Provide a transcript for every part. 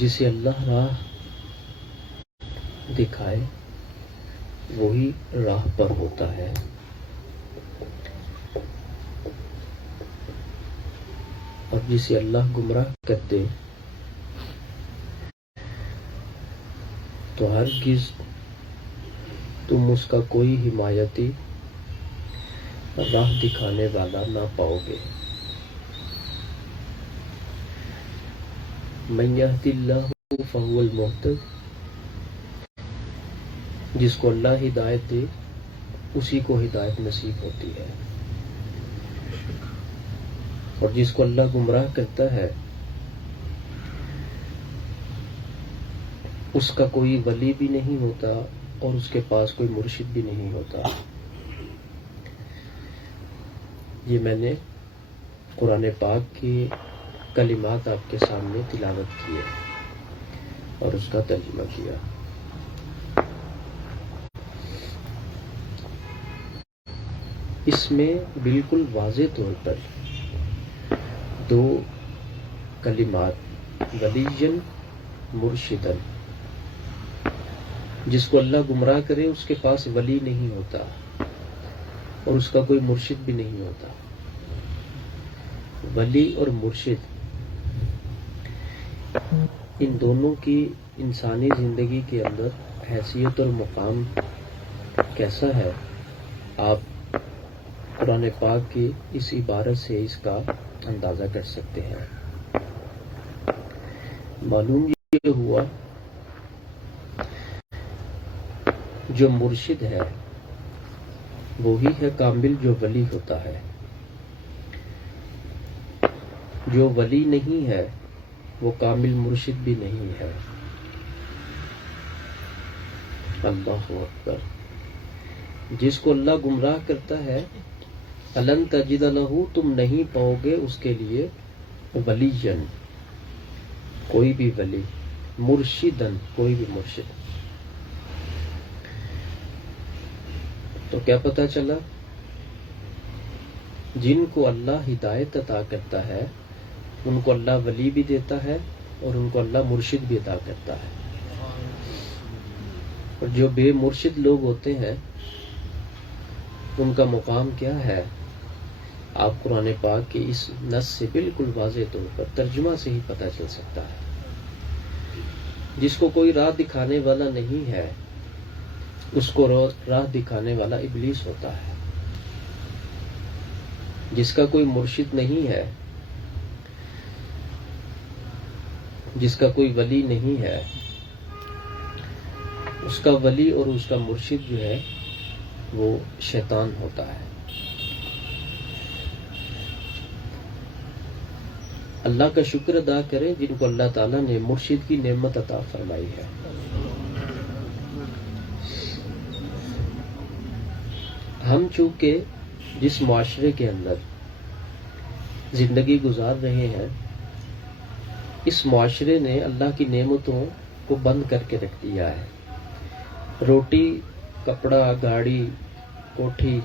جسے اللہ راہ دکھائے وہی راہ پر ہوتا ہے، اور جسے اللہ گمراہ کر دے تو ہرگز تم اس کا کوئی حمایتی راہ دکھانے والا نہ پاؤ گے۔ من یہد اللہ فہو المہتد، جس کو اللہ ہدایت دے اسی کو ہدایت نصیب ہوتی ہے، اور جس کو اللہ گمراہ کرتا ہے اس کا کوئی ولی بھی نہیں ہوتا اور اس کے پاس کوئی مرشد بھی نہیں ہوتا۔ یہ میں نے قرآن پاک کی کلمات آپ کے سامنے تلاوت کیے اور اس کا ترجمہ کیا۔ اس میں بالکل واضح طور پر دو کلمات ولیًا مرشدًا، جس کو اللہ گمراہ کرے اس کے پاس ولی نہیں ہوتا اور اس کا کوئی مرشد بھی نہیں ہوتا۔ ولی اور مرشد، ان دونوں کی انسانی زندگی کے اندر حیثیت اور مقام کیسا ہے، آپ قرآن پاک کی اس عبارت سے اس کا اندازہ کر سکتے ہیں۔ معلوم یہ ہوا جو مرشد ہے وہی ہے کامل جو ولی ہوتا ہے، جو ولی نہیں ہے وہ کامل مرشد بھی نہیں ہے۔ اللہ اکبر۔ جس کو اللہ گمراہ کرتا ہے، الن تجد لہ، تم نہیں پاؤ گے اس کے لیے ولیًا، کوئی بھی ولی، مرشدً، کوئی بھی مرشد۔ تو کیا پتہ چلا؟ جن کو اللہ ہدایت عطا کرتا ہے ان کو اللہ ولی بھی دیتا ہے اور ان کو اللہ مرشد بھی عطا کرتا ہے، اور جو بے مرشد لوگ ہوتے ہیں ان کا مقام کیا ہے، آپ قرآن پاک کے اس نص سے بالکل واضح طور پر ترجمہ سے ہی پتہ چل سکتا ہے۔ جس کو کوئی راہ دکھانے والا نہیں ہے اس کو راہ دکھانے والا ابلیس ہوتا ہے۔ جس کا کوئی مرشد نہیں ہے، جس کا کوئی ولی نہیں ہے، اس کا ولی اور اس کا مرشد جو ہے وہ شیطان ہوتا ہے۔ اللہ کا شکر ادا کریں جن کو اللہ تعالیٰ نے مرشد کی نعمت عطا فرمائی ہے۔ ہم چونکہ جس معاشرے کے اندر زندگی گزار رہے ہیں، اس معاشرے نے اللہ کی نعمتوں کو بند کر کے رکھ دیا ہے۔ روٹی، کپڑا، گاڑی، کوٹھی،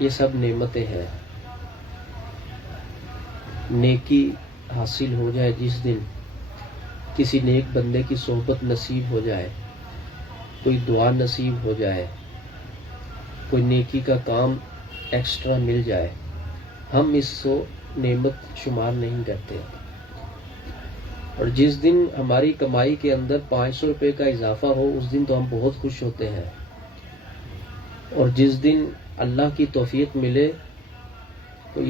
یہ سب نعمتیں ہیں۔ نیکی حاصل ہو جائے، جس دن کسی نیک بندے کی صحبت نصیب ہو جائے، کوئی دعا نصیب ہو جائے، کوئی نیکی کا کام ایکسٹرا مل جائے، ہم اس کو نعمت شمار نہیں کرتے، اور جس دن ہماری کمائی کے اندر 500 روپے کا اضافہ ہو اس دن تو ہم بہت خوش ہوتے ہیں، اور جس دن اللہ کی توفیق ملے تو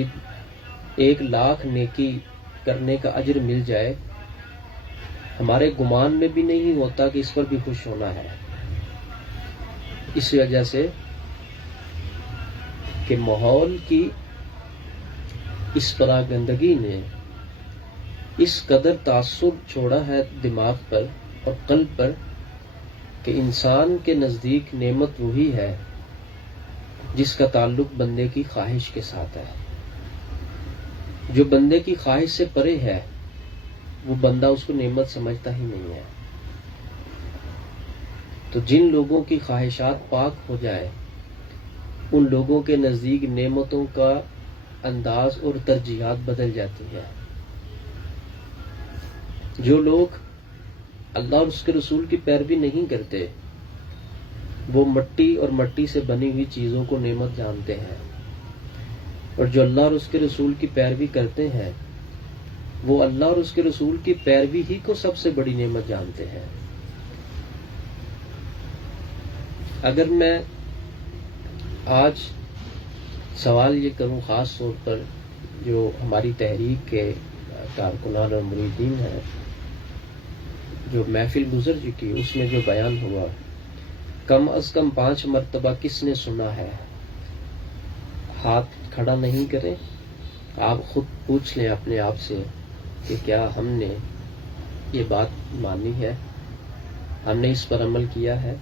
1,00,000 نیکی کرنے کا اجر مل جائے، ہمارے گمان میں بھی نہیں ہوتا کہ اس پر بھی خوش ہونا ہے۔ اس وجہ سے کہ ماحول کی اس پراگندگی نے اس قدر تعصب چھوڑا ہے دماغ پر اور قلب پر کہ انسان کے نزدیک نعمت وہی ہے جس کا تعلق بندے کی خواہش کے ساتھ ہے۔ جو بندے کی خواہش سے پرے ہے وہ بندہ اس کو نعمت سمجھتا ہی نہیں ہے۔ تو جن لوگوں کی خواہشات پاک ہو جائے ان لوگوں کے نزدیک نعمتوں کا انداز اور ترجیحات بدل جاتی ہے۔ جو لوگ اللہ اور اس کے رسول کی پیروی نہیں کرتے، وہ مٹی اور مٹی سے بنی ہوئی چیزوں کو نعمت جانتے ہیں، اور جو اللہ اور اس کے رسول کی پیروی کرتے ہیں وہ اللہ اور اس کے رسول کی پیروی ہی کو سب سے بڑی نعمت جانتے ہیں۔ اگر میں آج سوال یہ کروں خاص طور پر جو ہماری تحریک کے کارکنان اور مریدین ہیں، جو محفل گزر چکی اس میں جو بیان ہوا، کم از کم 5 مرتبہ کس نے سنا ہے؟ ہاتھ کھڑا نہیں کریں، آپ خود پوچھ لیں اپنے آپ سے کہ کیا ہم نے یہ بات مانی ہے، ہم نے اس پر عمل کیا ہے؟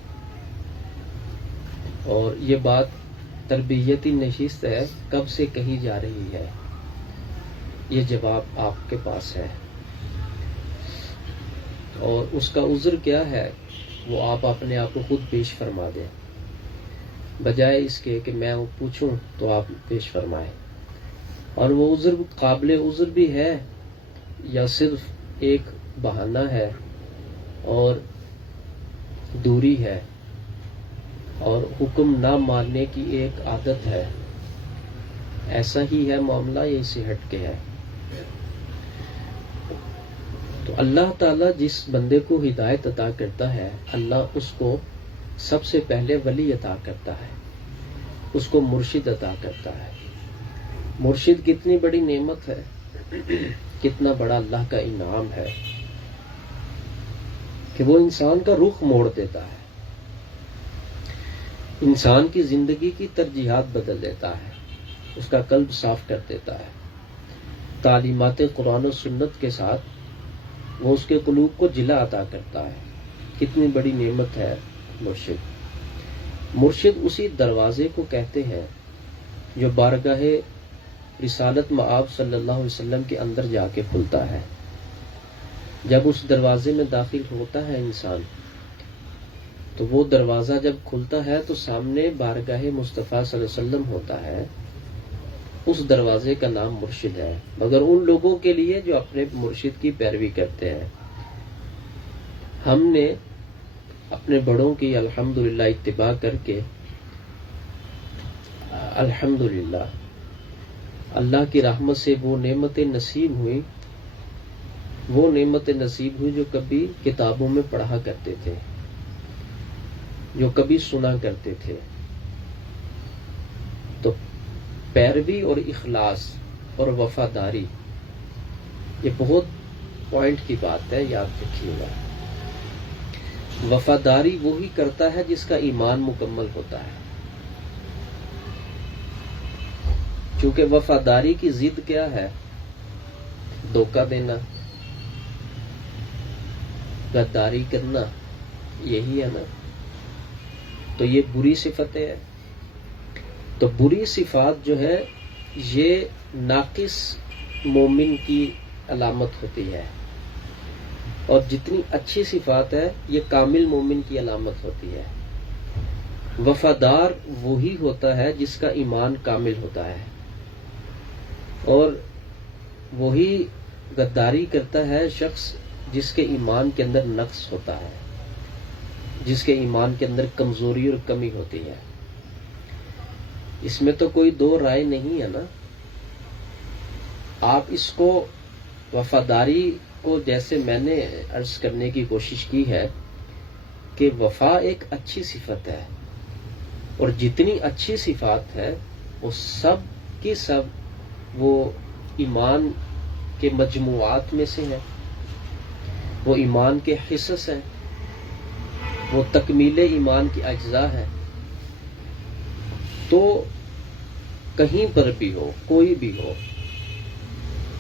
اور یہ بات تربیتی نشست ہے، کب سے کہی جا رہی ہے؟ یہ جواب آپ کے پاس ہے، اور اس کا عذر کیا ہے وہ آپ اپنے آپ کو خود پیش فرما دیں، بجائے اس کے کہ میں وہ پوچھوں تو آپ پیش فرمائیں۔ اور وہ عذر قابل عذر بھی ہے یا صرف ایک بہانہ ہے اور دوری ہے اور حکم نہ ماننے کی ایک عادت ہے؟ ایسا ہی ہے معاملہ یا اس سے ہٹ کے ہے؟ تو اللہ تعالیٰ جس بندے کو ہدایت عطا کرتا ہے، اللہ اس کو سب سے پہلے ولی عطا کرتا ہے، اس کو مرشد عطا کرتا ہے۔ مرشد کتنی بڑی نعمت ہے، کتنا بڑا اللہ کا انعام ہے کہ وہ انسان کا رخ موڑ دیتا ہے، انسان کی زندگی کی ترجیحات بدل دیتا ہے، اس کا قلب صاف کر دیتا ہے، تعلیمات قرآن و سنت کے ساتھ وہ اس کے قلوب کو جلا عطا کرتا ہے۔ کتنی بڑی نعمت ہے مرشد۔ مرشد اسی دروازے کو کہتے ہیں جو بارگاہ رسالت مآب صلی اللہ علیہ وسلم کے اندر جا کے کھلتا ہے۔ جب اس دروازے میں داخل ہوتا ہے انسان تو وہ دروازہ جب کھلتا ہے تو سامنے بارگاہ مصطفیٰ صلی اللہ علیہ وسلم ہوتا ہے، اس دروازے کا نام مرشد ہے، مگر ان لوگوں کے لیے جو اپنے مرشد کی پیروی کرتے ہیں۔ ہم نے اپنے بڑوں کی الحمدللہ اتباع کر کے الحمدللہ اللہ کی رحمت سے وہ نعمتیں نصیب ہوئی، جو کبھی کتابوں میں پڑھا کرتے تھے، جو کبھی سنا کرتے تھے۔ تو پیروی اور اخلاص اور وفاداری یہ بہت پوائنٹ کی بات ہے، یاد رکھیے گا۔ وفاداری وہی کرتا ہے جس کا ایمان مکمل ہوتا ہے، چونکہ وفاداری کی ضد کیا ہے؟ دھوکہ دینا، غداری کرنا، یہی ہے نا؟ تو یہ بری صفتیں ہیں۔ تو بری صفات جو ہے یہ ناقص مومن کی علامت ہوتی ہے، اور جتنی اچھی صفات ہے یہ کامل مومن کی علامت ہوتی ہے۔ وفادار وہی ہوتا ہے جس کا ایمان کامل ہوتا ہے، اور وہی غداری کرتا ہے شخص جس کے ایمان کے اندر نقص ہوتا ہے، جس کے ایمان کے اندر کمزوری اور کمی ہوتی ہے۔ اس میں تو کوئی دو رائے نہیں ہے نا۔ آپ اس کو وفاداری کو جیسے میں نے عرض کرنے کی کوشش کی ہے کہ وفا ایک اچھی صفت ہے، اور جتنی اچھی صفات ہے وہ سب کی سب وہ ایمان کے مجموعات میں سے ہیں، وہ ایمان کے حصص ہیں، وہ تکمیل ایمان کی اجزاء ہیں۔ تو کہیں پر بھی ہو، کوئی بھی ہو،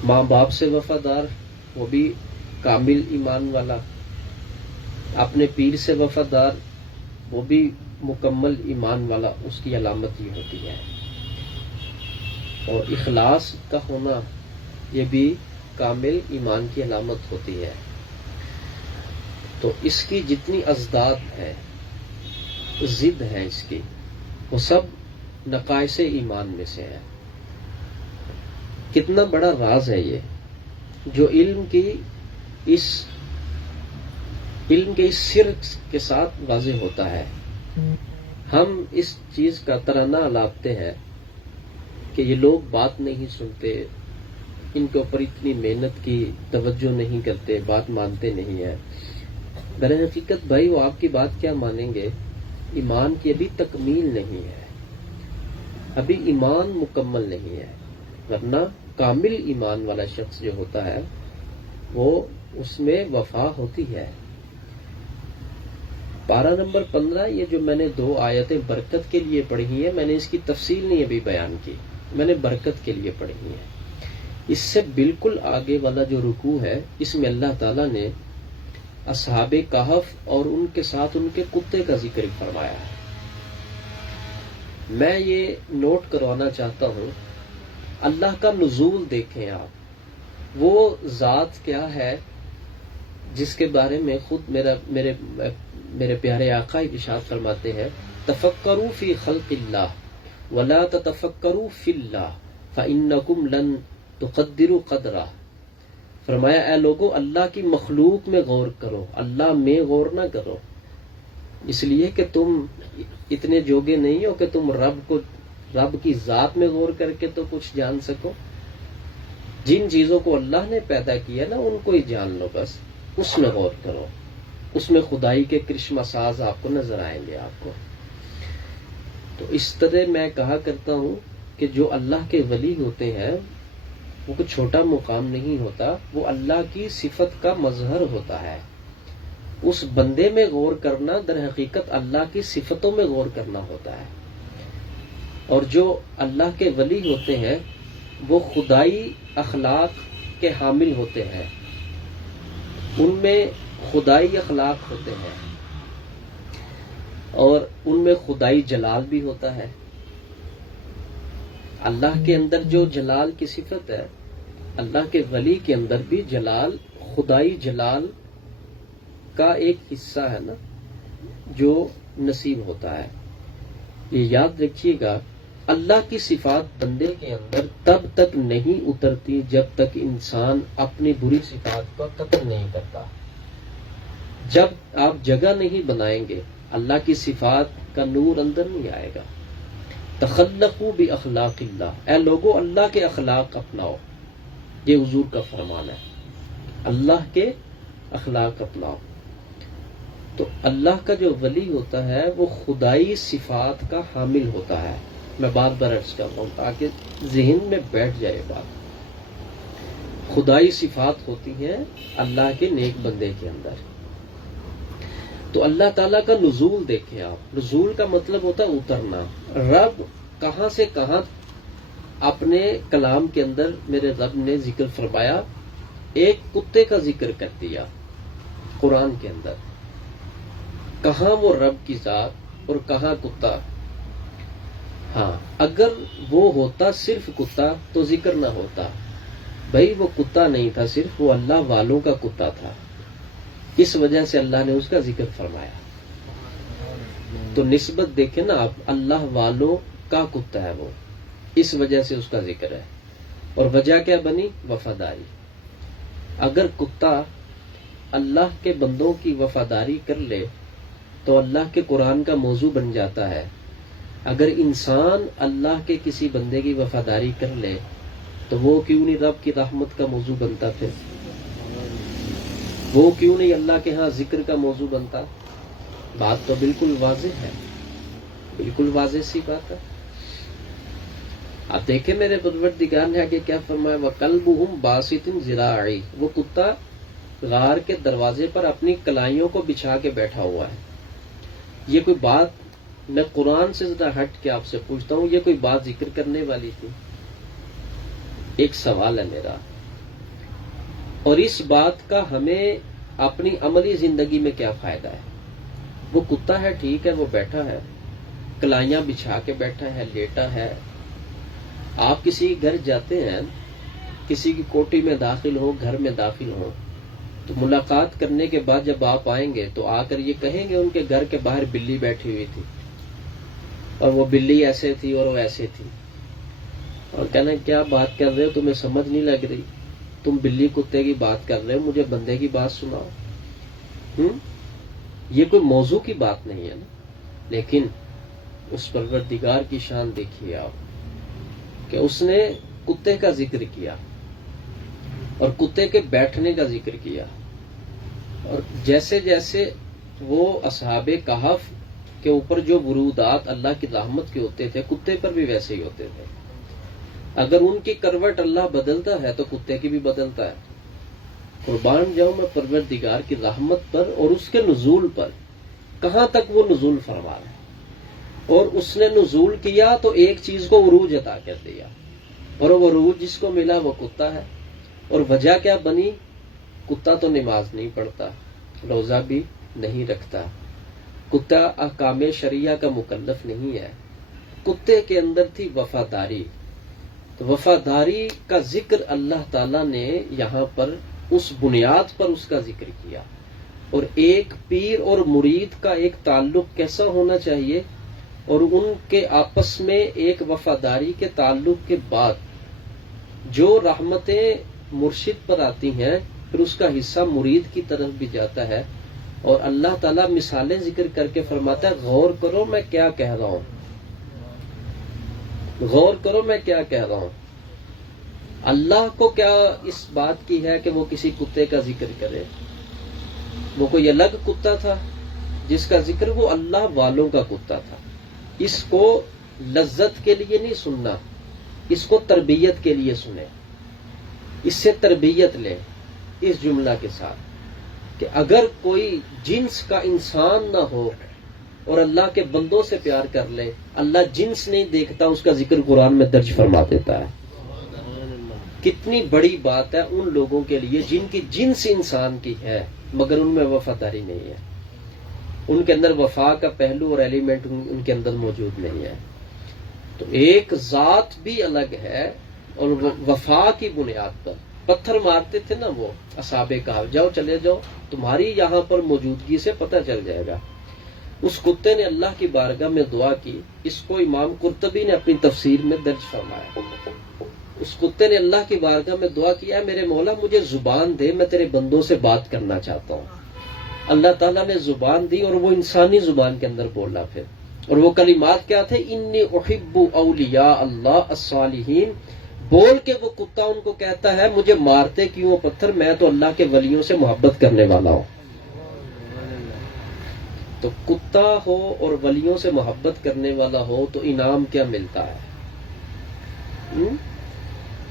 ماں باپ سے وفادار وہ بھی کامل ایمان والا، اپنے پیر سے وفادار وہ بھی مکمل ایمان والا، اس کی علامت یہ ہوتی ہے۔ اور اخلاص کا ہونا یہ بھی کامل ایمان کی علامت ہوتی ہے۔ تو اس کی جتنی ازداد ہے، ضد ہے اس کی، وہ سب نقائص ایمان میں سے ہے۔ کتنا بڑا راز ہے یہ، جو علم کی اس علم کے اس سر کے ساتھ واضح ہوتا ہے. ہم اس چیز کا ترانہ الاپتے ہیں کہ یہ لوگ بات نہیں سنتے، ان کے اوپر اتنی محنت کی توجہ نہیں کرتے، بات مانتے نہیں ہیں. در حقیقت بھائی وہ آپ کی بات کیا مانیں گے؟ ایمان کی ابھی تکمیل نہیں ہے، ابھی ایمان مکمل نہیں ہے. ورنہ کامل ایمان والا شخص جو ہوتا ہے وہ اس میں وفا ہوتی ہے. پارہ نمبر 15 یہ جو میں نے 2 آیتیں برکت کے لیے پڑھی ہیں، میں نے اس کی تفصیل نہیں ابھی بیان کی، میں نے برکت کے لیے پڑھی ہیں. اس سے بالکل آگے والا جو رکوع ہے اس میں اللہ تعالیٰ نے اصحاب کہف اور ان کے ساتھ ان کے کتے کا ذکر فرمایا ہے. میں یہ نوٹ کروانا چاہتا ہوں، اللہ کا نزول دیکھیں آپ، وہ ذات کیا ہے جس کے بارے میں خود میرے پیارے آقا ارشاد فرماتے ہیں، تفکروا فی خلق اللہ ولا تتفکروا فی اللہ فانکم لن تقدروا قدرہ. فرمایا اے لوگو اللہ کی مخلوق میں غور کرو، اللہ میں غور نہ کرو، اس لیے کہ تم اتنے جوگے نہیں ہو کہ تم رب کی ذات میں غور کر کے تو کچھ جان سکو. جن چیزوں کو اللہ نے پیدا کیا نا ان کو ہی جان لو، بس اس میں غور کرو، اس میں خدائی کے کرشمہ ساز آپ کو نظر آئیں گے آپ کو. تو اس طرح میں کہا کرتا ہوں کہ جو اللہ کے ولی ہوتے ہیں وہ کوئی چھوٹا مقام نہیں ہوتا، وہ اللہ کی صفت کا مظہر ہوتا ہے. اس بندے میں غور کرنا در حقیقت اللہ کی صفتوں میں غور کرنا ہوتا ہے. اور جو اللہ کے ولی ہوتے ہیں وہ خدائی اخلاق کے حامل ہوتے ہیں، ان میں خدائی اخلاق ہوتے ہیں اور ان میں خدائی جلال بھی ہوتا ہے. اللہ کے اندر جو جلال کی صفت ہے، اللہ کے ولی کے اندر بھی جلال، خدائی جلال کا ایک حصہ ہے نا جو نصیب ہوتا ہے. یہ یاد رکھیے گا، اللہ کی صفات بندے کے اندر تب تک نہیں اترتی جب تک انسان اپنی بری صفات کا قتل نہیں کرتا. جب آپ جگہ نہیں بنائیں گے اللہ کی صفات کا نور اندر نہیں آئے گا. تخلقوا باخلاق اللہ، اے لوگو اللہ کے اخلاق اپناؤ، یہ حضور کا فرمان ہے، اللہ کے اخلاق اپناؤ. تو اللہ کا جو ولی ہوتا ہے وہ خدائی صفات کا حامل ہوتا ہے. میں بار بار عرض کرتا ہوں تاکہ ذہن میں بیٹھ جائے بات. خدائی صفات ہوتی ہیں اللہ کے نیک بندے کے اندر. تو اللہ تعالیٰ کا نزول دیکھیں آپ. نزول کا مطلب ہوتا ہے اترنا. رب کہاں سے کہاں اپنے کلام کے اندر میرے رب نے ذکر فرمایا، ایک کتے کا ذکر کر دیا قرآن کے اندر. کہاں وہ رب کی ذات اور کہاں کتا. ہاں اگر وہ ہوتا صرف کتا تو ذکر نہ ہوتا. بھائی وہ کتا نہیں تھا صرف، وہ اللہ والوں کا کتا تھا، اس وجہ سے اللہ نے اس کا ذکر فرمایا. تو نسبت دیکھیں نا آپ، اللہ والوں کا کتا ہے وہ، اس وجہ سے اس کا ذکر ہے. اور وجہ کیا بنی؟ وفاداری. اگر کتا اللہ کے بندوں کی وفاداری کر لے تو اللہ کے قرآن کا موضوع بن جاتا ہے. اگر انسان اللہ کے کسی بندے کی وفاداری کر لے تو وہ کیوں نہیں رب کی رحمت کا موضوع بنتا؟ پھر وہ کیوں نہیں اللہ کے ہاں ذکر کا موضوع بنتا؟ بات تو بالکل واضح ہے، بالکل واضح سی بات ہے. آپ دیکھیں میرے پروردگار نے آگے کیا فرمایا، وَقَلْبُهُمْ بَاسِطٌ ذِرَاعِهِ، وہ کتا غار کے دروازے پر اپنی کلائیوں کو بچھا کے بیٹھا ہوا ہے. یہ کوئی بات، میں قرآن سے ذرا ہٹ کے آپ سے پوچھتا ہوں، یہ کوئی بات ذکر کرنے والی تھی؟ ایک سوال ہے میرا. اور اس بات کا ہمیں اپنی عملی زندگی میں کیا فائدہ ہے؟ وہ کتا ہے، ٹھیک ہے، وہ بیٹھا ہے، کلائیاں بچھا کے بیٹھا ہے، لیٹا ہے. آپ کسی گھر جاتے ہیں، کسی کی کوٹھی میں داخل ہو، گھر میں داخل ہو، تو ملاقات کرنے کے بعد جب آپ آئیں گے تو آ کر یہ کہیں گے ان کے گھر کے باہر بلی بیٹھی ہوئی تھی اور وہ بلی ایسے تھی اور وہ ایسے تھی، اور کہنا کیا بات کر رہے ہو، تمہیں سمجھ نہیں لگ رہی، تم بلی کتے کی بات کر رہے ہو، مجھے بندے کی بات سناؤ. یہ کوئی موضوع کی بات نہیں ہے نا، لیکن اس پروردگار کی شان دیکھیے آپ کہ اس نے کتے کا ذکر کیا اور کتے کے بیٹھنے کا ذکر کیا، اور جیسے جیسے وہ اصحاب کہف کے اوپر جو ورودات اللہ کی رحمت کے ہوتے تھے، کتے پر بھی ویسے ہی ہوتے تھے۔ اگر ان کی کروٹ اللہ بدلتا ہے تو کتے کی بھی بدلتا ہے۔ قربان جاؤں میں پروردگار کی رحمت پر اور اس کے نزول پر، کہاں تک وہ نزول فرما ہے، اور اس نے نزول کیا تو ایک چیز کو عروج عطا کر دیا، اور وہ عروج جس کو ملا وہ کتا ہے۔ اور وجہ کیا بنی؟ کتا تو نماز نہیں پڑھتا، روزہ بھی نہیں رکھتا، کتا احکام شریعہ کا مکلف نہیں ہے، کتے کے اندر تھی وفاداری۔ تو وفاداری کا ذکر اللہ تعالیٰ نے یہاں پر اس بنیاد پر اس کا ذکر کیا۔ اور ایک پیر اور مرید کا ایک تعلق کیسا ہونا چاہیے، اور ان کے آپس میں ایک وفاداری کے تعلق کے بعد جو رحمتیں مرشد پر آتی ہیں پھر اس کا حصہ مرید کی طرف بھی جاتا ہے، اور اللہ تعالیٰ مثالیں ذکر کر کے فرماتا ہے غور کرو میں کیا کہہ رہا ہوں، غور کرو میں کیا کہہ رہا ہوں۔ اللہ کو کیا اس بات کی ہے کہ وہ کسی کتے کا ذکر کرے؟ وہ کوئی الگ کتا تھا جس کا ذکر، وہ اللہ والوں کا کتا تھا۔ اس کو لذت کے لیے نہیں سننا، اس کو تربیت کے لیے سنیں، اس سے تربیت لیں اس جملہ کے ساتھ کہ اگر کوئی جنس کا انسان نہ ہو اور اللہ کے بندوں سے پیار کر لے، اللہ جنس نہیں دیکھتا، اس کا ذکر قرآن میں درج فرما دیتا ہے۔ کتنی بڑی بات ہے ان لوگوں کے لیے جن کی جنس انسان کی ہے مگر ان میں وفاداری نہیں ہے، ان کے اندر وفا کا پہلو اور ایلیمنٹ ان کے اندر موجود نہیں ہے۔ تو ایک ذات بھی الگ ہے، اور وفا کی بنیاد پر پتھر مارتے تھے نا وہ اصحاب کہف، جاؤ چلے جاؤ، تمہاری یہاں پر موجودگی سے پتہ چل جائے گا۔ اس کتے نے اللہ کی بارگاہ میں دعا کی، اس کو امام قرطبی نے اپنی تفسیر میں درج فرمایا۔ اس کتے نے اللہ کی بارگاہ میں دعا کیا، میرے مولا مجھے زبان دے، میں تیرے بندوں سے بات کرنا چاہتا ہوں۔ اللہ تعالیٰ نے زبان دی اور وہ انسانی زبان کے اندر بولا پھر، اور وہ کلمات کیا تھے؟ انی احب اولیاء اللہ الصالحین۔ بول کے وہ کتا ان کو کہتا ہے مجھے مارتے کیوں ہو پتھر، میں تو اللہ کے ولیوں سے محبت کرنے والا ہوں۔ تو کتا ہو اور ولیوں سے محبت کرنے والا ہو تو انعام کیا ملتا ہے؟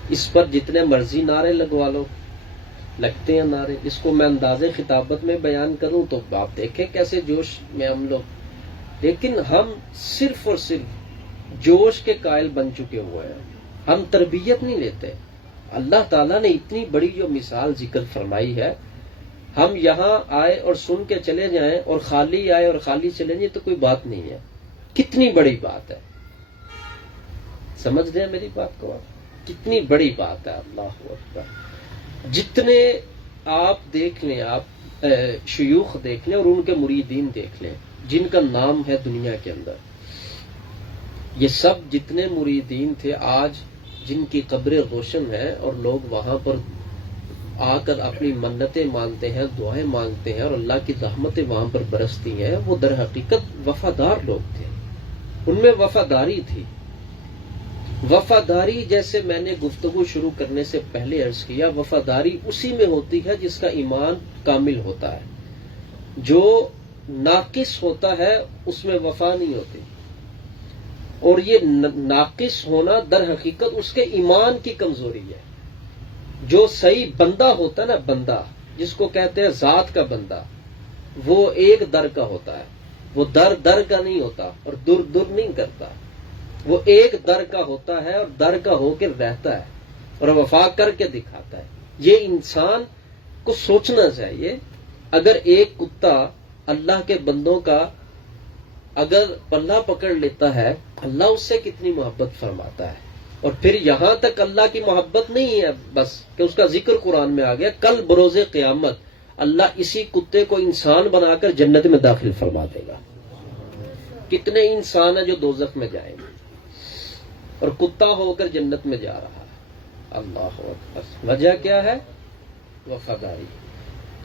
اس پر جتنے مرضی نعرے لگوا لو، لگتے ہیں نعرے۔ اس کو میں انداز خطابت میں بیان کروں تو آپ دیکھیں کیسے جوش میں ہم لوگ، لیکن ہم صرف اور صرف جوش کے قائل بن چکے ہوئے ہیں، ہم تربیت نہیں لیتے۔ اللہ تعالیٰ نے اتنی بڑی جو مثال ذکر فرمائی ہے، ہم یہاں آئے اور سن کے چلے جائیں اور خالی آئے اور خالی چلے جائیں تو کوئی بات نہیں ہے، کتنی بڑی بات ہے۔ سمجھ رہے ہیں میری بات کو آپ؟ کتنی بڑی بات ہے، اللہ اکبر۔ جتنے آپ دیکھ لیں، آپ شیوخ دیکھ لیں اور ان کے مریدین دیکھ لیں جن کا نام ہے دنیا کے اندر، یہ سب جتنے مریدین تھے آج جن کی قبریں روشن ہیں اور لوگ وہاں پر آ کر اپنی منتیں مانتے ہیں، دعائیں مانگتے ہیں اور اللہ کی رحمتیں وہاں پر برستی ہیں، وہ در حقیقت وفادار لوگ تھے، ان میں وفاداری تھی۔ وفاداری، جیسے میں نے گفتگو شروع کرنے سے پہلے عرض کیا، وفاداری اسی میں ہوتی ہے جس کا ایمان کامل ہوتا ہے۔ جو ناقص ہوتا ہے اس میں وفا نہیں ہوتی، اور یہ ناقص ہونا در حقیقت اس کے ایمان کی کمزوری ہے۔ جو صحیح بندہ ہوتا ہے نا، بندہ جس کو کہتے ہیں ذات کا بندہ، وہ ایک در کا ہوتا ہے، وہ در در کا نہیں ہوتا اور در در نہیں کرتا، وہ ایک در کا ہوتا ہے اور در کا ہو کے رہتا ہے اور وفا کر کے دکھاتا ہے۔ یہ انسان کو سوچنا چاہیے، اگر ایک کتا اللہ کے بندوں کا اگر پلہ پکڑ لیتا ہے، اللہ اس سے کتنی محبت فرماتا ہے۔ اور پھر یہاں تک اللہ کی محبت نہیں ہے بس کہ اس کا ذکر قرآن میں آ گیا، کل بروز قیامت اللہ اسی کتے کو انسان بنا کر جنت میں داخل فرما دے گا۔ کتنے انسان ہیں جو دوزخ میں جائیں گے اور کتا ہو کر جنت میں جا رہا ہے۔ اللہ اکبر۔ وجہ کیا ہے؟ وفاداری۔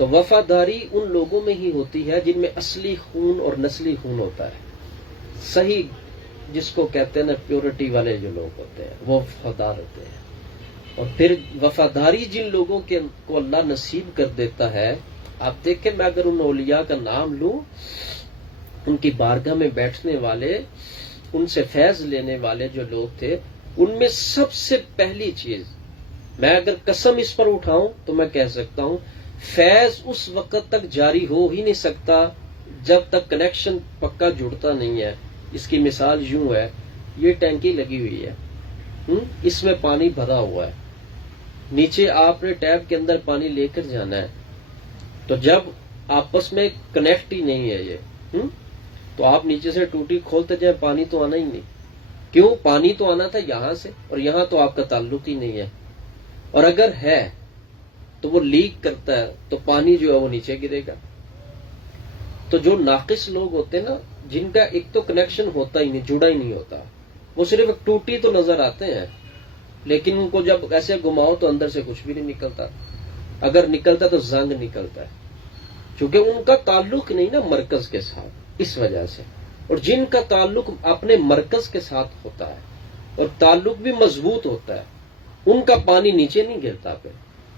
تو وفاداری ان لوگوں میں ہی ہوتی ہے جن میں اصلی خون اور نسلی خون ہوتا ہے. صحیح جس کو کہتے ہیں نا پیورٹی والے جو لوگ ہوتے ہیں وہ وفادار ہوتے ہیں. اور پھر وفاداری جن لوگوں کو اللہ نصیب کر دیتا ہے، آپ دیکھیں میں اگر ان اولیاء کا نام لوں، ان کی بارگاہ میں بیٹھنے والے، ان سے فیض لینے والے جو لوگ تھے، ان میں سب سے پہلی چیز میں اگر قسم اس پر اٹھاؤں تو میں کہہ سکتا ہوں فیض اس وقت تک جاری ہو ہی نہیں سکتا جب تک کنیکشن پکا جڑتا نہیں ہے. اس کی مثال یوں ہے، یہ ٹینکی لگی ہوئی ہے، اس میں پانی بھرا ہوا ہے، نیچے آپ نے ٹیپ کے اندر پانی لے کر جانا ہے، تو جب آپس میں کنیکٹ ہی نہیں ہے یہ، تو آپ نیچے سے ٹوٹی کھولتے جائیں پانی تو آنا ہی نہیں. کیوں؟ پانی تو آنا تھا یہاں سے، اور یہاں تو آپ کا تعلق ہی نہیں ہے. اور اگر ہے تو وہ لیک کرتا ہے تو پانی جو ہے وہ نیچے گرے گا. تو جو ناقص لوگ ہوتے ہیں نا، جن کا ایک تو کنیکشن ہوتا ہی نہیں، جڑا ہی نہیں ہوتا، وہ صرف ایک ٹوٹی تو نظر آتے ہیں، لیکن ان کو جب ایسے گھماؤ تو اندر سے کچھ بھی نہیں نکلتا. اگر نکلتا تو زنگ نکلتا ہے، کیونکہ ان کا تعلق نہیں نا مرکز کے ساتھ، اس وجہ سے. اور جن کا تعلق اپنے مرکز کے ساتھ ہوتا ہے اور تعلق بھی مضبوط ہوتا ہے، ان کا پانی نیچے نہیں گرتا.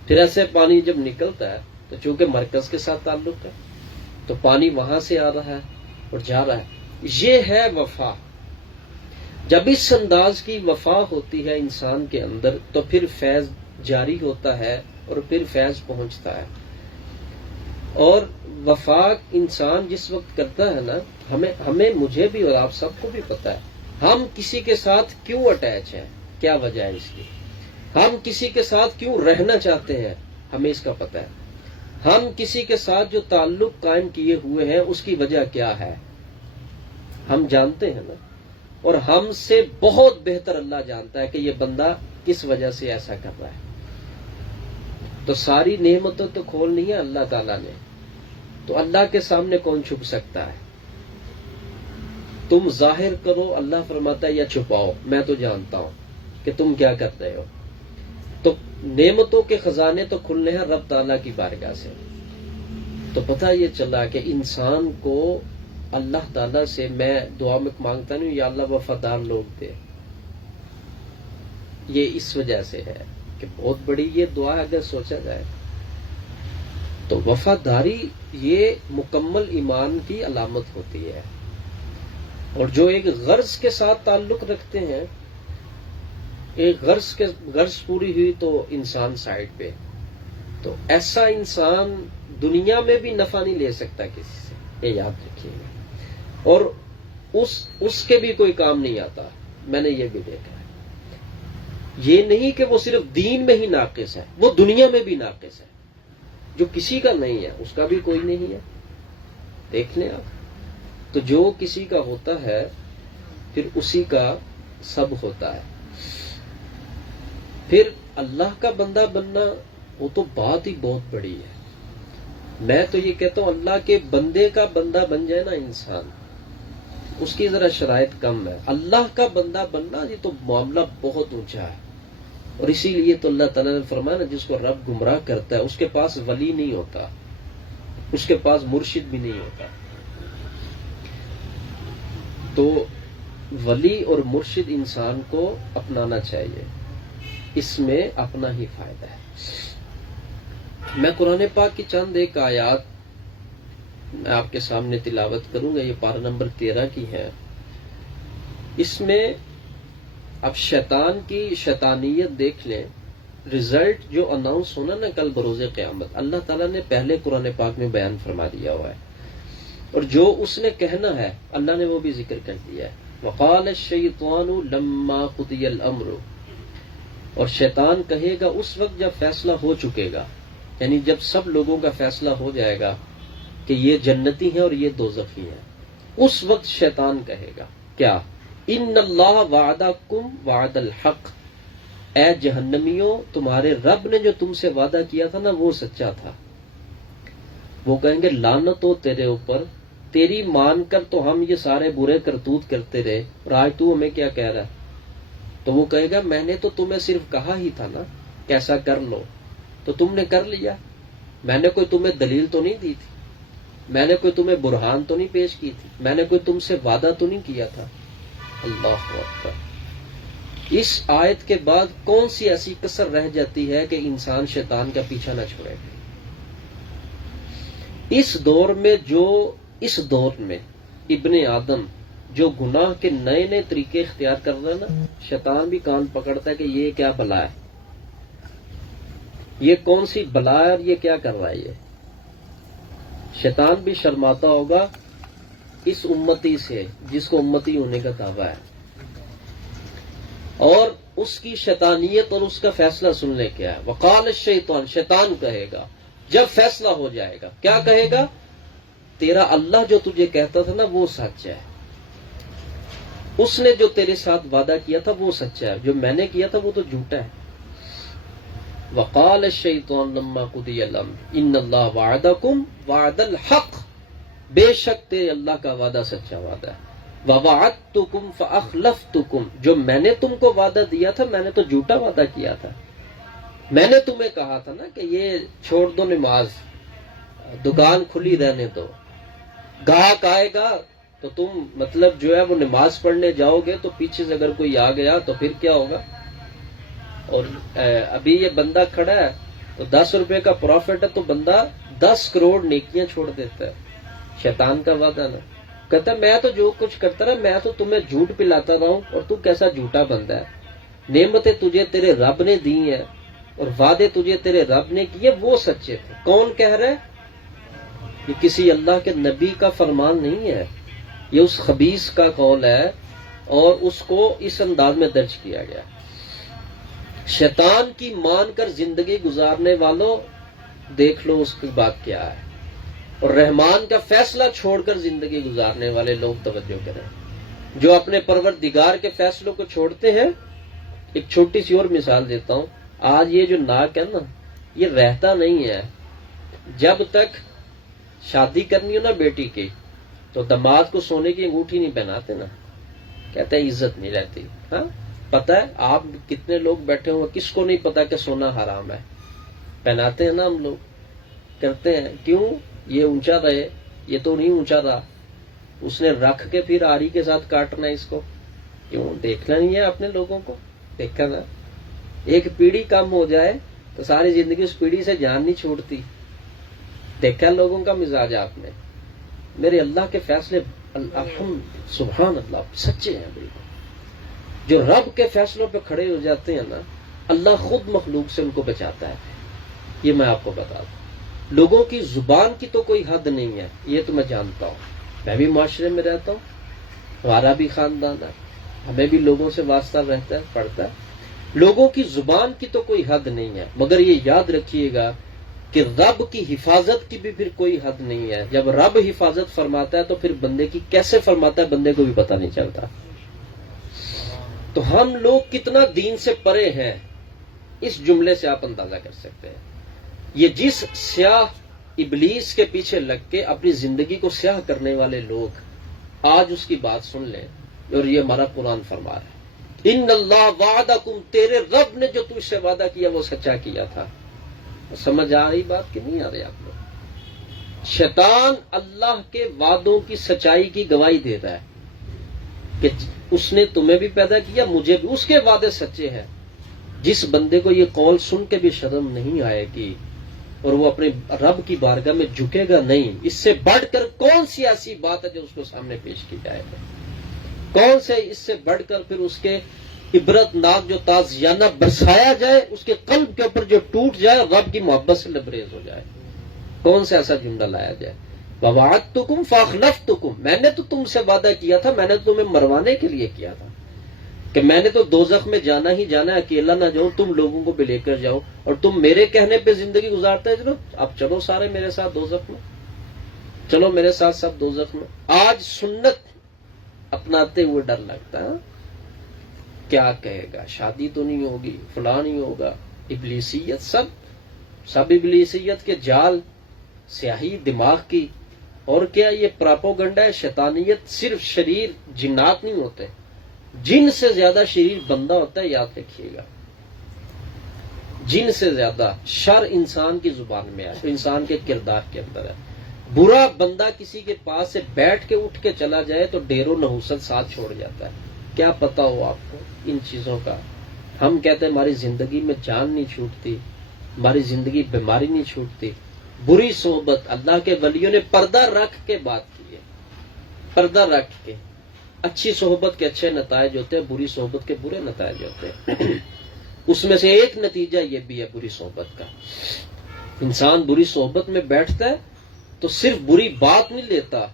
پھر ایسے پانی جب نکلتا ہے تو چونکہ مرکز کے ساتھ تعلق ہے تو پانی وہاں سے آ رہا ہے اور جا رہا ہے. یہ ہے وفا. جب اس انداز کی وفا ہوتی ہے انسان کے اندر تو پھر فیض جاری ہوتا ہے اور پھر فیض پہنچتا ہے. اور وفا انسان جس وقت کرتا ہے نا، ہمیں مجھے بھی اور آپ سب کو بھی پتا ہے ہم کسی کے ساتھ کیوں اٹیچ ہیں، کیا وجہ ہے اس کی. ہم کسی کے ساتھ کیوں رہنا چاہتے ہیں، ہمیں اس کا پتہ ہے. ہم کسی کے ساتھ جو تعلق قائم کیے ہوئے ہیں اس کی وجہ کیا ہے ہم جانتے ہیں نا. اور ہم سے بہت بہتر اللہ جانتا ہے کہ یہ بندہ کس وجہ سے ایسا کر رہا ہے. تو ساری نعمتوں تو کھولنی ہے اللہ تعالیٰ نے، تو اللہ کے سامنے کون چھپ سکتا ہے. تم ظاہر کرو، اللہ فرماتا ہے، یا چھپاؤ، میں تو جانتا ہوں کہ تم کیا کر رہے ہو. تو نعمتوں کے خزانے تو کھلنے ہیں رب تعالیٰ کی بارگاہ سے. تو پتہ یہ چلا کہ انسان کو اللہ تعالیٰ سے میں دعا میں مانگتا نہیں یا اللہ وفادار لوگ دے. یہ اس وجہ سے ہے کہ بہت بڑی یہ دعا اگر سوچا جائے تو وفاداری یہ مکمل ایمان کی علامت ہوتی ہے. اور جو ایک غرض کے ساتھ تعلق رکھتے ہیں، ایک غرض پوری ہوئی تو انسان سائڈ پہ، تو ایسا انسان دنیا میں بھی نفع نہیں لے سکتا کسی سے، یہ یاد رکھیے گا. اور اس کے بھی کوئی کام نہیں آتا. میں نے یہ بھی دیکھا ہے. یہ نہیں کہ وہ صرف دین میں ہی ناقص ہے، وہ دنیا میں بھی ناقص ہے. جو کسی کا نہیں ہے اس کا بھی کوئی نہیں ہے. دیکھ لیں آپ. تو جو کسی کا ہوتا ہے پھر اسی کا سب ہوتا ہے. پھر اللہ کا بندہ بننا وہ تو بات ہی بہت بڑی ہے. میں تو یہ کہتا ہوں اللہ کے بندے کا بندہ بن جائے نا انسان، اس کی ذرا شرائط کم ہے. اللہ کا بندہ بننا یہ تو معاملہ بہت اونچا ہے. اور اسی لیے تو اللہ تعالیٰ نے فرمایا نا، جس کو رب گمراہ کرتا ہے اس کے پاس ولی نہیں ہوتا، اس کے پاس مرشد بھی نہیں ہوتا. تو ولی اور مرشد انسان کو اپنانا چاہیے، اس میں اپنا ہی فائدہ ہے. میں قرآن پاک کی چند ایک آیات میں آپ کے سامنے تلاوت کروں گا. یہ پارہ نمبر 13 کی ہے. اس میں اب شیطان کی شیطانیت دیکھ لیں. رزلٹ جو اناؤنس ہونا نا کل بروز قیامت، اللہ تعالیٰ نے پہلے قرآن پاک میں بیان فرما دیا ہوا ہے. اور جو اس نے کہنا ہے اللہ نے وہ بھی ذکر کر دیا ہے. وقال الشیطان لما قضی الامر، اور شیطان کہے گا اس وقت جب فیصلہ ہو چکے گا، یعنی جب سب لوگوں کا فیصلہ ہو جائے گا کہ یہ جنتی ہیں اور یہ دوزخی ہیں، اس وقت شیطان کہے گا کیا؟ ان اللہ وعدکم وعد الحق، اے جہنمیوں تمہارے رب نے جو تم سے وعدہ کیا تھا نا وہ سچا تھا. وہ کہیں گے لعنت ہو تیرے اوپر، تیری مان کر تو ہم یہ سارے برے کرتوت کرتے رہے اور آج تو ہمیں کیا کہہ رہا ہے. تو وہ کہے گا میں نے تو تمہیں صرف کہا ہی تھا نا کیسا کر لو، تو تم نے کر لیا. میں نے کوئی تمہیں دلیل تو نہیں دی تھی، میں نے کوئی تمہیں برہان تو نہیں پیش کی تھی، میں نے کوئی تم سے وعدہ تو نہیں کیا تھا؟ اللہ اکبر۔ اس آیت کے بعد کون سی ایسی کسر رہ جاتی ہے کہ انسان شیطان کا پیچھا نہ چھوڑے؟ اس دور میں ابن آدم جو گناہ کے نئے نئے طریقے اختیار کر رہا ہے نا، شیطان بھی کان پکڑتا ہے کہ یہ کیا بلا ہے، یہ کون سی بلا ہے اور یہ کیا کر رہا ہے یہ۔ شیطان بھی شرماتا ہوگا اس امتی سے جس کو امتی ہونے کا دعویٰ ہے، اور اس کی شیطانیت اور اس کا فیصلہ سن لے کیا ہے۔ وقال الشیطان، شیطان کہے گا جب فیصلہ ہو جائے گا، کیا کہے گا؟ تیرا اللہ جو تجھے کہتا تھا نا وہ سچ ہے، اس نے جو تیرے ساتھ وعدہ کیا تھا وہ سچا ہے، جو میں نے کیا تھا وہ تو جھوٹا ہے۔ وقال الشیطان لما قضی الامر ان اللہ وعدکم وعد الحق، بے شک تیرے اللہ کا وعدہ سچا وعدہ ہے۔ ووعدتکم فاخلفتکم، جو میں نے تم کو وعدہ دیا تھا میں نے تو جھوٹا وعدہ کیا تھا۔ میں نے تمہیں کہا تھا نا کہ یہ چھوڑ دو نماز، دکان کھلی رہنے دو، گاہک آئے گا تو تم مطلب جو ہے وہ نماز پڑھنے جاؤ گے تو پیچھے سے اگر کوئی آ گیا تو پھر کیا ہوگا؟ اور ابھی یہ بندہ کھڑا ہے تو 10 روپے کا پروفٹ ہے تو بندہ 10 کروڑ نیکیاں چھوڑ دیتا ہے۔ شیطان کا وعدہ نا، کہتا ہے میں تو جو کچھ کرتا رہا، میں تو تمہیں جھوٹ پلاتا رہا ہوں اور تو کیسا جھوٹا بندہ ہے۔ نعمتیں تجھے تیرے رب نے دی ہیں اور وعدے تجھے تیرے رب نے کیے وہ سچے تھے۔ کون کہہ رہا ہے؟ یہ کسی اللہ کے نبی کا فرمان نہیں ہے، یہ اس خبیث کا قول ہے اور اس کو اس انداز میں درج کیا گیا۔ شیطان کی مان کر زندگی گزارنے والوں دیکھ لو اس کی بات کیا ہے، اور رحمان کا فیصلہ چھوڑ کر زندگی گزارنے والے لوگ توجہ کریں، جو اپنے پروردگار کے فیصلوں کو چھوڑتے ہیں۔ ایک چھوٹی سی اور مثال دیتا ہوں، آج یہ جو ناک ہے نا یہ رہتا نہیں ہے، جب تک شادی کرنی ہو نا بیٹی کی تو داماد کو سونے کی انگوٹھی نہیں پہناتے نا، کہتے ہیں عزت نہیں رہتی۔ ہاں پتہ ہے آپ کتنے لوگ بیٹھے ہوئے کس کو نہیں پتا کہ سونا حرام ہے، پہناتے ہیں نا ہم لوگ، کرتے ہیں، کیوں؟ یہ اونچا رہے، یہ تو نہیں اونچا رہا، اس نے رکھ کے پھر آری کے ساتھ کاٹنا ہے اس کو، کیوں؟ دیکھنا نہیں ہے اپنے لوگوں کو، دیکھا نا، ایک پیڑھی کم ہو جائے تو ساری زندگی اس پیڑھی سے جان نہیں چھوڑتی۔ دیکھا لوگوں کا مزاج آپ نے۔ میرے اللہ کے فیصلے سبحان اللہ سچے ہیں بالکل۔ جو رب کے فیصلوں پہ کھڑے ہو جاتے ہیں نا، اللہ خود مخلوق سے ان کو بچاتا ہے، یہ میں آپ کو بتا دوں۔ لوگوں کی زبان کی تو کوئی حد نہیں ہے، یہ تو میں جانتا ہوں، میں بھی معاشرے میں رہتا ہوں، ہمارا بھی خاندان ہے، ہمیں بھی لوگوں سے واسطہ رہتا ہے، پڑتا ہے۔ لوگوں کی زبان کی تو کوئی حد نہیں ہے، مگر یہ یاد رکھیے گا کہ رب کی حفاظت کی بھی پھر کوئی حد نہیں ہے۔ جب رب حفاظت فرماتا ہے تو پھر بندے کی کیسے فرماتا ہے بندے کو بھی پتہ نہیں چلتا۔ تو ہم لوگ کتنا دین سے پرے ہیں اس جملے سے آپ اندازہ کر سکتے ہیں۔ یہ جس سیاہ ابلیس کے پیچھے لگ کے اپنی زندگی کو سیاہ کرنے والے لوگ آج اس کی بات سن لیں، اور یہ ہمارا قرآن فرما رہا ہے، ان اللہ وعدکم، تیرے رب نے جو تجھ سے وعدہ کیا وہ سچا کیا تھا۔ سمجھ آ رہی بات کہ نہیں آ رہی آپ لوگ؟ شیطان اللہ کے وعدوں کی سچائی کی گواہی دیتا ہے کہ اس نے تمہیں بھی پیدا کیا، مجھے بھی، اس کے وعدے سچے ہیں۔ جس بندے کو یہ قول سن کے بھی شرم نہیں آئے گی اور وہ اپنے رب کی بارگاہ میں جھکے گا نہیں، اس سے بڑھ کر کون سی ایسی بات ہے جو اس کو سامنے پیش کی جائے گا؟ کون سے اس سے بڑھ کر پھر اس کے عبرت ناک جو تازیانہ برسایا جائے، اس کے قلب کے اوپر جو ٹوٹ جائے، رب کی محبت سے لبریز ہو جائے؟ کون سا ایسا جملہ لایا جائے؟ وَوَعَدتُّكُمْ فَأَخْلَفْتُكُمْ، میں نے تو تم سے وعدہ کیا تھا، میں نے تمہیں مروانے کے لیے کیا تھا کہ میں نے تو دوزخ میں جانا ہی جانا ہے، اکیلا نہ جاؤں، تم لوگوں کو بھی لے کر جاؤ، اور تم میرے کہنے پہ زندگی گزارتے چلو، اب چلو سارے میرے ساتھ دوزخ میں، چلو میرے ساتھ سب دوزخ میں۔ آج سنت اپناتے ہوئے ڈر لگتا ہے، کیا کہے گا، شادی تو نہیں ہوگی، فلاں نہیں ہوگا، ابلیسیت، سب ابلیسیت کے جال، سیاہی دماغ کی، اور کیا یہ پراپوگنڈا ہے، شیطانیت۔ صرف شریر جنات نہیں ہوتے، جن سے زیادہ شریر بندہ ہوتا ہے، یاد رکھیے گا۔ جن سے زیادہ شر انسان کی زبان میں ہے، انسان کے کردار کے اندر ہے۔ برا بندہ کسی کے پاس سے بیٹھ کے اٹھ کے چلا جائے تو ڈیر و نحوست ساتھ چھوڑ جاتا ہے۔ کیا پتا ہو آپ کو ان چیزوں کا؟ ہم کہتے ہیں ہماری زندگی میں جان نہیں چھوٹتی، ہماری زندگی بیماری نہیں چھوٹتی۔ بری صحبت، اللہ کے ولیوں نے پردہ رکھ کے بات کی ہے، پردہ رکھ کے۔ اچھی صحبت کے اچھے نتائج ہوتے ہیں، بری صحبت کے برے نتائج ہوتے ہیں۔ اس میں سے ایک نتیجہ یہ بھی ہے بری صحبت کا، انسان بری صحبت میں بیٹھتا ہے تو صرف بری بات نہیں لیتا،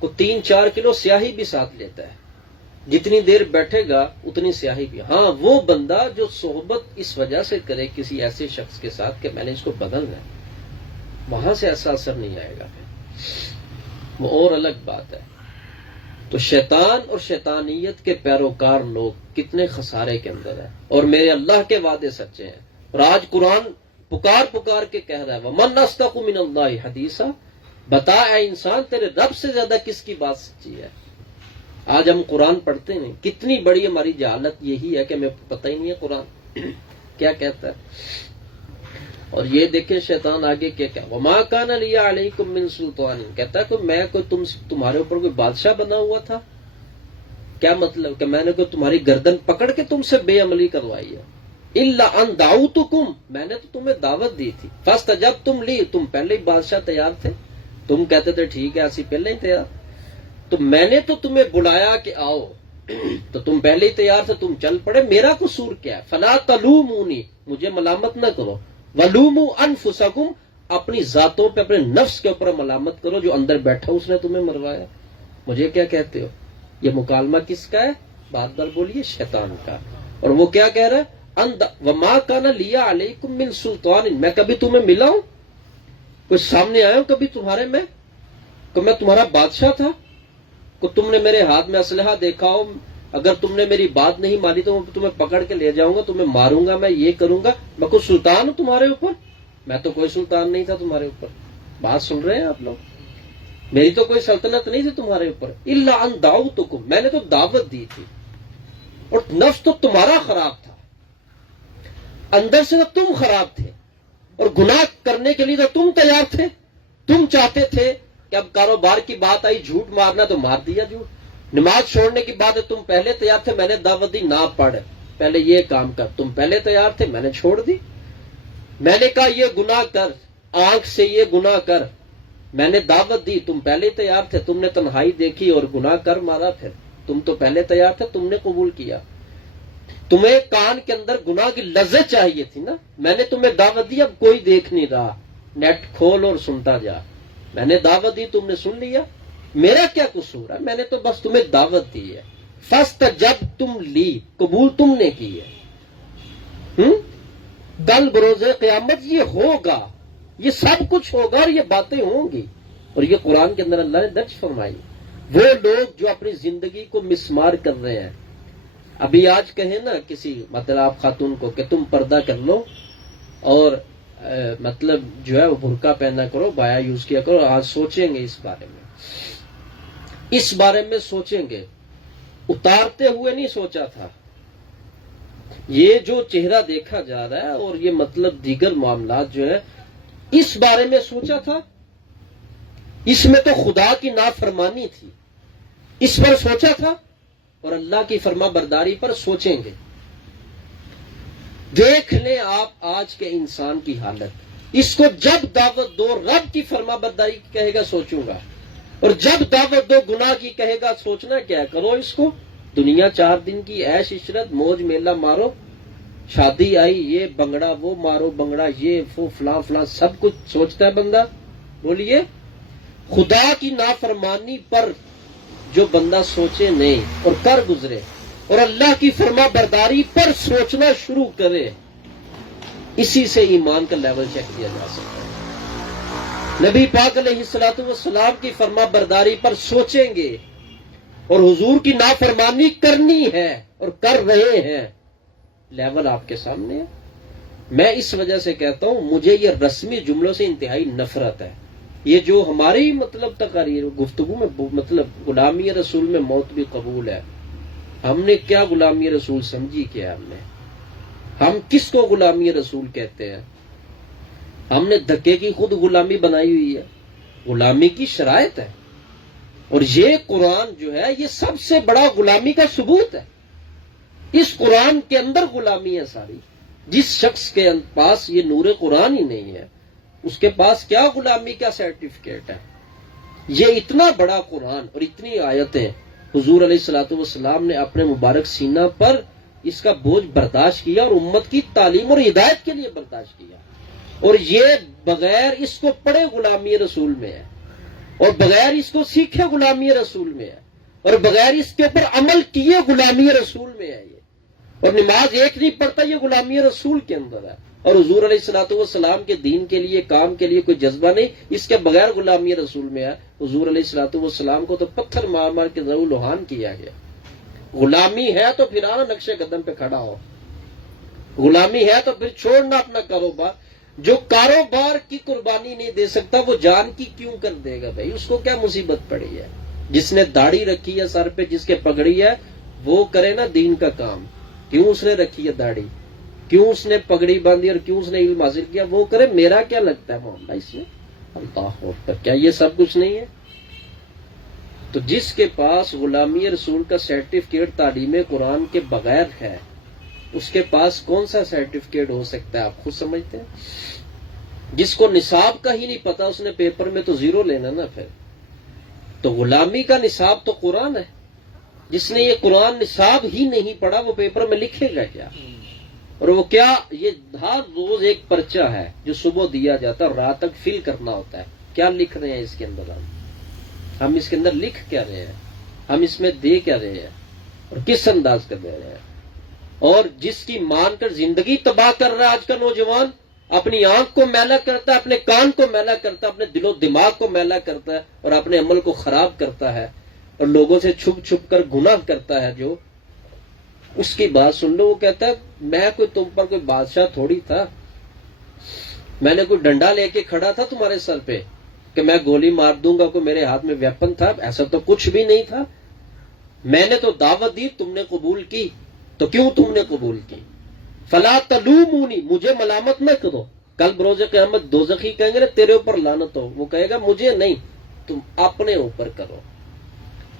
کو 3-4 کلو سیاہی بھی ساتھ لیتا ہے۔ جتنی دیر بیٹھے گا اتنی سیاہی بھی۔ ہاں، وہ بندہ جو صحبت اس وجہ سے کرے کسی ایسے شخص کے ساتھ کہ میں نے اس کو بدلنا ہے، وہاں سے ایسا اثر نہیں آئے گا پھر، وہ اور الگ بات ہے۔ تو شیطان اور شیطانیت کے پیروکار لوگ کتنے خسارے کے اندر ہیں، اور میرے اللہ کے وعدے سچے ہیں۔ اور آج قرآن پکار پکار کے کہہ رہا ہے وَمَنْ أَصْدَقُ مِنَ اللَّهِ حَدِيثًا، بتا اے انسان تیرے رب سے زیادہ کس کی بات سچی ہے۔ آج ہم قرآن پڑھتے ہیں، کتنی بڑی ہماری جہالت یہی ہے کہ ہمیں پتہ ہی نہیں ہے قرآن کیا کہتا ہے۔ اور یہ دیکھیں شیطان آگے کیا وَمَا كَانَ لِيَ عَلَيْكُمْ مِنْ سُلْطَانٍ، کہتا ہے کہ میں کوئی تمہارے اوپر کوئی بادشاہ بنا ہوا تھا؟ کیا مطلب کہ میں نے کوئی تمہاری گردن پکڑ کے تم سے بے عملی کروائی ہے؟ إِلَّا أَن دَعَوْتُكُمْ، میں نے تو تمہیں دعوت دی تھی، فَاسْتَجَبْتُمْ لِي، تم پہلے ہی بادشاہ تیار تھے، تم کہتے تھے ٹھیک ہے ایسی پہلے ہی تیار، تو میں نے تو تمہیں بلایا کہ آؤ تو تم پہلے ہی تیار تھے، تم چل پڑے، میرا قصور کیا ہے؟ فَلَا تَلُومُونِي، مجھے ملامت نہ کرو، وَلُومُوا أَنفُسَكُمْ، اپنی ذاتوں پہ اپنے نفس کے اوپر ملامت کرو، جو اندر بیٹھا اس نے تمہیں مروایا، مجھے کیا کہتے ہو؟ یہ مکالمہ کس کا ہے؟ بات بار بولیے، شیطان کا۔ اور وہ کیا کہہ رہا ہے؟ وَمَا كَانَ لِيَ عَلَيْكُمْ مِنْ سُلْطَانٍ، میں کبھی تمہیں ملا ہوں؟ کوئی سامنے آیا ہوں کبھی تمہارے میں کہ میں تمہارا بادشاہ تھا؟ کہ تم نے میرے ہاتھ میں اسلحہ دیکھا ہو، اگر تم نے میری بات نہیں مانی تو میں تمہیں پکڑ کے لے جاؤں گا، تمہیں ماروں گا، میں یہ کروں گا، میں کوئی سلطان ہوں تمہارے اوپر؟ میں تو کوئی سلطان نہیں تھا تمہارے اوپر۔ بات سن رہے ہیں آپ لوگ؟ میری تو کوئی سلطنت نہیں تھی تمہارے اوپر۔ الا ان دعوتکم، میں نے تو دعوت دی تھی، اور نفس تو تمہارا خراب تھا، اندر سے تو تم خراب تھے، اور گناہ کرنے کے لیے تو تم تیار تھے، تم چاہتے تھے کہ اب کاروبار کی بات آئی جھوٹ مارنا تو مار دیا جھوٹ، نماز چھوڑنے کی بات ہے تم پہلے تیار تھے، میں نے دعوت دی نہ پڑھ، پہلے یہ کام کر، تم پہلے تیار تھے، میں نے چھوڑ دی۔ میں نے کہا یہ گناہ کر، آنکھ سے یہ گناہ کر، میں نے دعوت دی، تم پہلے تیار تھے، تم نے تنہائی دیکھی اور گناہ کر مارا، پھر تم تو پہلے تیار تھے، تم نے قبول کیا۔ تمہیں کان کے اندر گناہ کی لذت چاہیے تھی نا، میں نے تمہیں دعوت دی، اب کوئی دیکھ نہیں رہا، نیٹ کھول اور سنتا جا، میں نے دعوت دی تم نے سن لیا، میرا کیا قصور ہے؟ میں نے تو بس تمہیں دعوت دی ہے۔ فاستجبتم لی، قبول تم نے کی ہے۔ کل بروز قیامت یہ ہوگا، یہ سب کچھ ہوگا اور یہ باتیں ہوں گی، اور یہ قرآن کے اندر اللہ نے درج فرمائی۔ وہ لوگ جو اپنی زندگی کو مسمار کر رہے ہیں، ابھی آج کہیں نا کسی مطلب آپ خاتون کو کہ تم پردہ کر لو اور مطلب جو ہے وہ برقع پہنا کرو، بایا یوز کیا کرو، آج سوچیں گے اس بارے میں سوچیں گے، اتارتے ہوئے نہیں سوچا تھا۔ یہ جو چہرہ دیکھا جا رہا ہے اور یہ مطلب دیگر معاملات جو ہے، اس بارے میں سوچا تھا؟ اس میں تو خدا کی نافرمانی تھی، اس پر سوچا تھا؟ اور اللہ کی فرما برداری پر سوچیں گے۔ دیکھ لیں آپ آج کے انسان کی حالت، اس کو جب دعوت دو رب کی فرما برداری کی کہے گا سوچوں گا، اور جب دعوت دو گناہ کی کہے گا سوچنا کیا، کرو اس کو، دنیا 4 دن کی عیش عشرت موج میلہ مارو، شادی آئی یہ بنگڑا وہ مارو بنگڑا یہ وہ فلاں فلاں سب کچھ سوچتا ہے بندہ؟ بولیے، خدا کی نافرمانی پر جو بندہ سوچے نہیں اور کر گزرے، اور اللہ کی فرما برداری پر سوچنا شروع کرے، اسی سے ایمان کا لیول چیک کیا جا سکتا ہے۔ نبی پاک علیہ الصلوۃ والسلام کی فرما برداری پر سوچیں گے، اور حضور کی نافرمانی کرنی ہے اور کر رہے ہیں، لیول آپ کے سامنے ہے۔ میں اس وجہ سے کہتا ہوں مجھے یہ رسمی جملوں سے انتہائی نفرت ہے، یہ جو ہماری مطلب تقاریر گفتگو میں مطلب غلامی رسول میں موت بھی قبول ہے، ہم نے کیا غلامی رسول سمجھی کیا؟ ہم کس کو غلامی رسول کہتے ہیں؟ ہم نے دھکے کی خود غلامی بنائی ہوئی ہے، غلامی کی شرائط ہے، اور یہ قرآن جو ہے یہ سب سے بڑا غلامی کا ثبوت ہے۔ اس قرآن کے اندر غلامی ہے ساری۔ جس شخص کے پاس یہ نور قرآن ہی نہیں ہے، اس کے پاس کیا غلامی کا سرٹیفکیٹ ہے؟ یہ اتنا بڑا قرآن اور اتنی آیتیں حضور علیہ الصلوۃ والسلام نے اپنے مبارک سینہ پر اس کا بوجھ برداشت کیا، اور امت کی تعلیم اور ہدایت کے لیے برداشت کیا، اور یہ بغیر اس کو پڑھے غلامی رسول میں ہے، اور بغیر اس کو سیکھے غلامی رسول میں ہے، اور بغیر اس کے اوپر عمل کیے غلامی رسول میں ہے یہ، اور نماز ایک نہیں پڑھتا یہ غلامی رسول کے اندر ہے، اور حضور علیہ الصلوۃ والسلام کے دین کے لیے کام کے لیے کوئی جذبہ نہیں، اس کے بغیر غلامی رسول میں ہے۔ حضور علیہ الصلوۃ والسلام کو تو پتھر مار مار کے ضرور لوہان کیا گیا۔ غلامی ہے تو پھر آنا نقش قدم پہ کھڑا ہو، غلامی ہے تو پھر چھوڑنا اپنا کاروبار۔ جو کاروبار کی قربانی نہیں دے سکتا وہ جان کی کیوں کر دے گا بھائی؟ اس کو کیا مصیبت پڑی ہے؟ جس نے داڑھی رکھی ہے سر پہ، جس کے پگڑی ہے، وہ کرے نا دین کا کام۔ کیوں اس نے رکھی ہے داڑھی، کیوں اس نے پگڑی باندھی، اور کیوں اس نے علم حاصل کیا، وہ کرے۔ میرا کیا لگتا ہے معاملہ اس میں؟ اللہ اکبر، کیا یہ سب کچھ نہیں ہے؟ تو جس کے پاس غلامی رسول کا سرٹیفکیٹ تعلیم قرآن کے بغیر ہے، اس کے پاس کون سا سرٹیفکیٹ ہو سکتا ہے؟ آپ خود سمجھتے ہیں۔ جس کو نصاب کا ہی نہیں پتا، اس نے پیپر میں تو زیرو لینا نا پھر۔ تو غلامی کا نصاب تو قرآن ہے۔ جس نے یہ قرآن نصاب ہی نہیں پڑھا وہ پیپر میں لکھے گا کیا؟ اور وہ کیا، یہ ہر روز ایک پرچہ ہے جو صبح دیا جاتا ہے اور رات تک فل کرنا ہوتا ہے۔ کیا لکھ رہے ہیں اس کے اندر؟ ہم اس کے اندر لکھ کیا رہے ہیں؟ ہم اس میں دے کیا رہے ہیں؟ اور کس انداز کا دے رہے ہیں؟ اور جس کی مان کر زندگی تباہ کر رہا ہے آج کا نوجوان، اپنی آنکھ کو میلا کرتا ہے، اپنے کان کو میلا کرتا ہے، اپنے دل و دماغ کو میلا کرتا ہے، اور اپنے عمل کو خراب کرتا ہے، اور لوگوں سے چھپ چھپ کر گناہ کرتا ہے، جو اس کی بات سن لو، وہ کہتا ہے میں کوئی تم پر کوئی بادشاہ تھوڑی تھا، میں نے کوئی ڈنڈا لے کے کھڑا تھا تمہارے سر پہ کہ میں گولی مار دوں گا، کوئی میرے ہاتھ میں ویپن تھا؟ ایسا تو کچھ بھی نہیں تھا۔ میں نے تو دعوت دی، تم نے قبول کی، تو کیوں تم نے قبول کی؟ فلا تلومونی، مجھے ملامت نہ کرو۔ کل بروز قیامت دوزخی کہیں گے نا تیرے اوپر لعنت ہو، وہ کہے گا مجھے نہیں، تم اپنے اوپر کرو،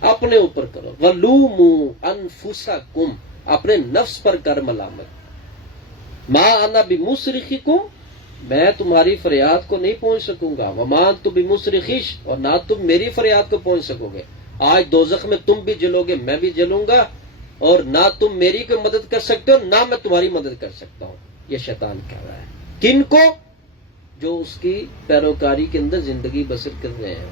اپنے اوپر کرو۔ وَلُومُوا أَنفُسَكُمْ، اپنے نفس پر کر ملامت۔ ما انا بمصرخکم، میں تمہاری فریاد کو نہیں پہنچ سکوں گا۔ وما انتم بمصرخی، اور نہ تم میری فریاد کو پہنچ سکو گے۔ آج دوزخ میں تم بھی جلو گے، میں بھی جلوں گا، اور نہ تم میری کوئی مدد کر سکتے ہو، نہ میں تمہاری مدد کر سکتا ہوں۔ یہ شیطان کہہ رہا ہے کن کو؟ جو اس کی پیروکاری کے اندر زندگی بسر کر رہے ہیں۔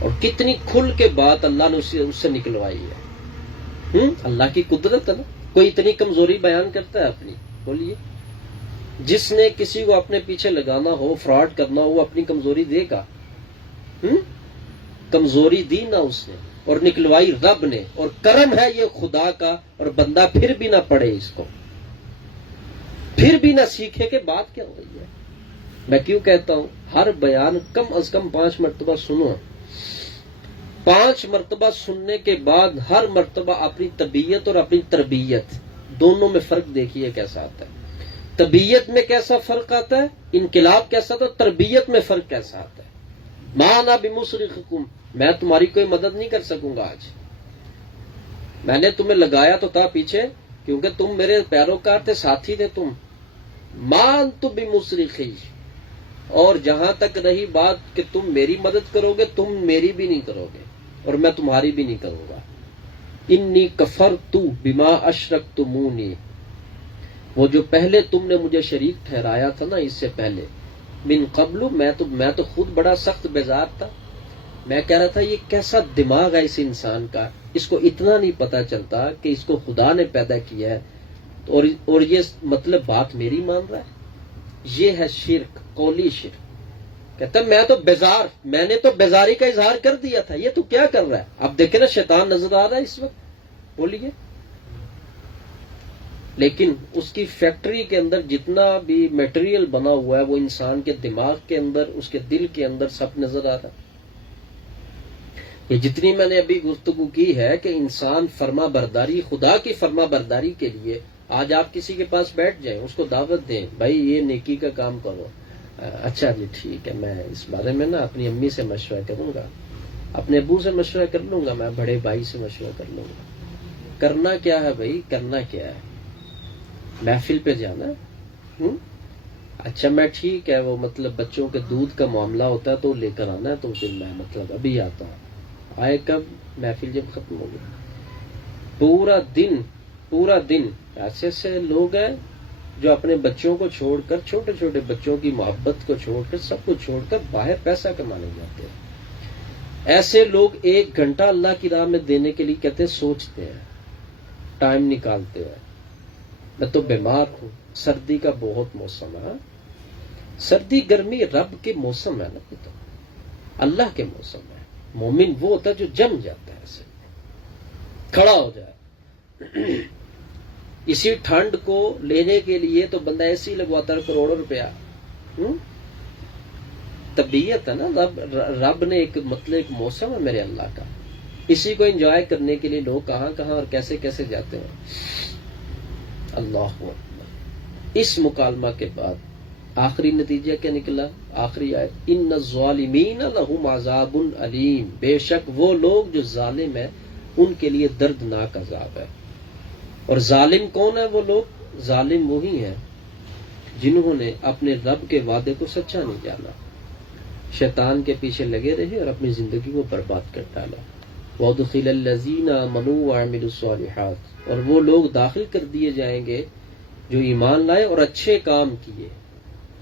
اور کتنی کھل کے بات اللہ نے اس سے نکلوائی ہے۔ اللہ کی قدرت ہے نا۔ کوئی اتنی کمزوری بیان کرتا ہے اپنی؟ بولیے۔ جس نے کسی کو اپنے پیچھے لگانا ہو، فراڈ کرنا ہو، وہ اپنی کمزوری دے گا؟ کمزوری دی نہ اس نے، اور نکلوائی رب نے، اور کرم ہے یہ خدا کا، اور بندہ پھر بھی نہ پڑھے اس کو، پھر بھی نہ سیکھے کہ بات کیا ہو رہی ہے۔ میں کیوں کہتا ہوں ہر بیان کم از کم 5 مرتبہ سنو۔ 5 مرتبہ سننے کے بعد ہر مرتبہ اپنی طبیعت اور اپنی تربیت دونوں میں فرق دیکھیے کیسا آتا ہے۔ طبیعت میں کیسا فرق آتا ہے، انقلاب کیسا آتا ہے، تربیت میں فرق کیسا آتا ہے۔ ما انا بمصرخکم، میں تمہاری کوئی مدد نہیں کر سکوں گا آج۔ میں نے تمہیں لگایا تو تھا پیچھے، کیونکہ تم میرے پیروکار تھے، ساتھی تھے تم۔ ما انتم بمصرخی، اور جہاں تک رہی بات کہ تم میری مدد کرو گے، تم میری بھی نہیں کرو گے، اور میں تمہاری بھی نہیں کروں گا۔ انی کفرت بما اشرکتمونی، وہ جو پہلے تم نے مجھے شریک ٹھہرایا تھا نا، اس سے پہلے، من قبل، میں تو خود بڑا سخت بیزار تھا۔ میں کہہ رہا تھا یہ کیسا دماغ ہے اس انسان کا، اس کو اتنا نہیں پتا چلتا کہ اس کو خدا نے پیدا کیا ہے، اور یہ مطلب بات میری مان رہا ہے۔ یہ ہے شرک، قولی شرک۔ کہتا ہے میں نے تو بیزاری کا اظہار کر دیا تھا، یہ تو کیا کر رہا ہے؟ اب دیکھیں نا شیطان نظر آ رہا ہے اس وقت، بولیے۔ لیکن اس کی فیکٹری کے اندر جتنا بھی میٹیریل بنا ہوا ہے وہ انسان کے دماغ کے اندر، اس کے دل کے اندر سب نظر آ رہا ہے۔ یہ جتنی میں نے ابھی گفتگو کی ہے کہ انسان فرما برداری، خدا کی فرما برداری کے لیے آج آپ کسی کے پاس بیٹھ جائیں، اس کو دعوت دیں، بھائی یہ نیکی کا کام کرو، اچھا جی ٹھیک ہے، میں اس بارے میں نا اپنی امی سے مشورہ کروں گا، اپنے ابو سے مشورہ کر لوں گا، میں بڑے بھائی سے مشورہ کر لوں گا۔ کرنا کیا ہے بھائی؟ کرنا کیا ہے؟ محفل پہ جانا، اچھا میں ٹھیک ہے، وہ مطلب بچوں کے دودھ کا معاملہ ہوتا ہے تو لے کر آنا ہے، تو پھر میں مطلب ابھی آتا ہوں، آئے کب؟ محفل جب ختم ہو گئی۔ پورا دن ایسے ایسے لوگ ہیں جو اپنے بچوں کو چھوڑ کر، چھوٹے چھوٹے بچوں کی محبت کو چھوڑ کر، سب کچھ چھوڑ کر باہر پیسہ کمانے جاتے ہیں۔ ایسے لوگ 1 گھنٹہ اللہ کی راہ میں دینے کے لیے کہتے ہیں سوچتے ہیں، ٹائم نکالتے ہیں۔ میں تو بیمار ہوں، سردی کا بہت موسم ہے، سردی گرمی رب کے موسم ہے نا، یہ تو اللہ کے موسم ہے۔ مومن وہ ہوتا ہے جو جم جاتا ہے، ایسے کھڑا ہو جائے۔ اسی ٹھنڈ کو لینے کے لیے تو بندہ ایسے ہی لگواتا ہے کروڑوں روپیہ۔ طبیعت ہے نا، رب نے ایک مطلب ایک موسم ہے میرے اللہ کا، اسی کو انجوائے کرنے کے لیے لوگ کہاں کہاں اور کیسے کیسے جاتے ہیں۔ اللہ اکبر۔ اس مکالمہ کے بعد آخری نتیجہ کیا نکلا؟ آخری آیت، ان الظالمین لہم عذاب علیم، بے شک وہ لوگ جو ظالم ہیں ان کے لیے دردناک عذاب ہے۔ اور ظالم کون ہے؟ وہ لوگ ظالم وہی ہیں جنہوں نے اپنے رب کے وعدے کو سچا نہیں جانا، شیطان کے پیچھے لگے رہے اور اپنی زندگی کو برباد کر ڈالا۔ وَأُدْخِلَ الَّذِينَ آمَنُوا وَعَمِلُوا الصَّالِحَاتِ، اور وہ لوگ داخل کر دیے جائیں گے جو ایمان لائے اور اچھے کام کیے،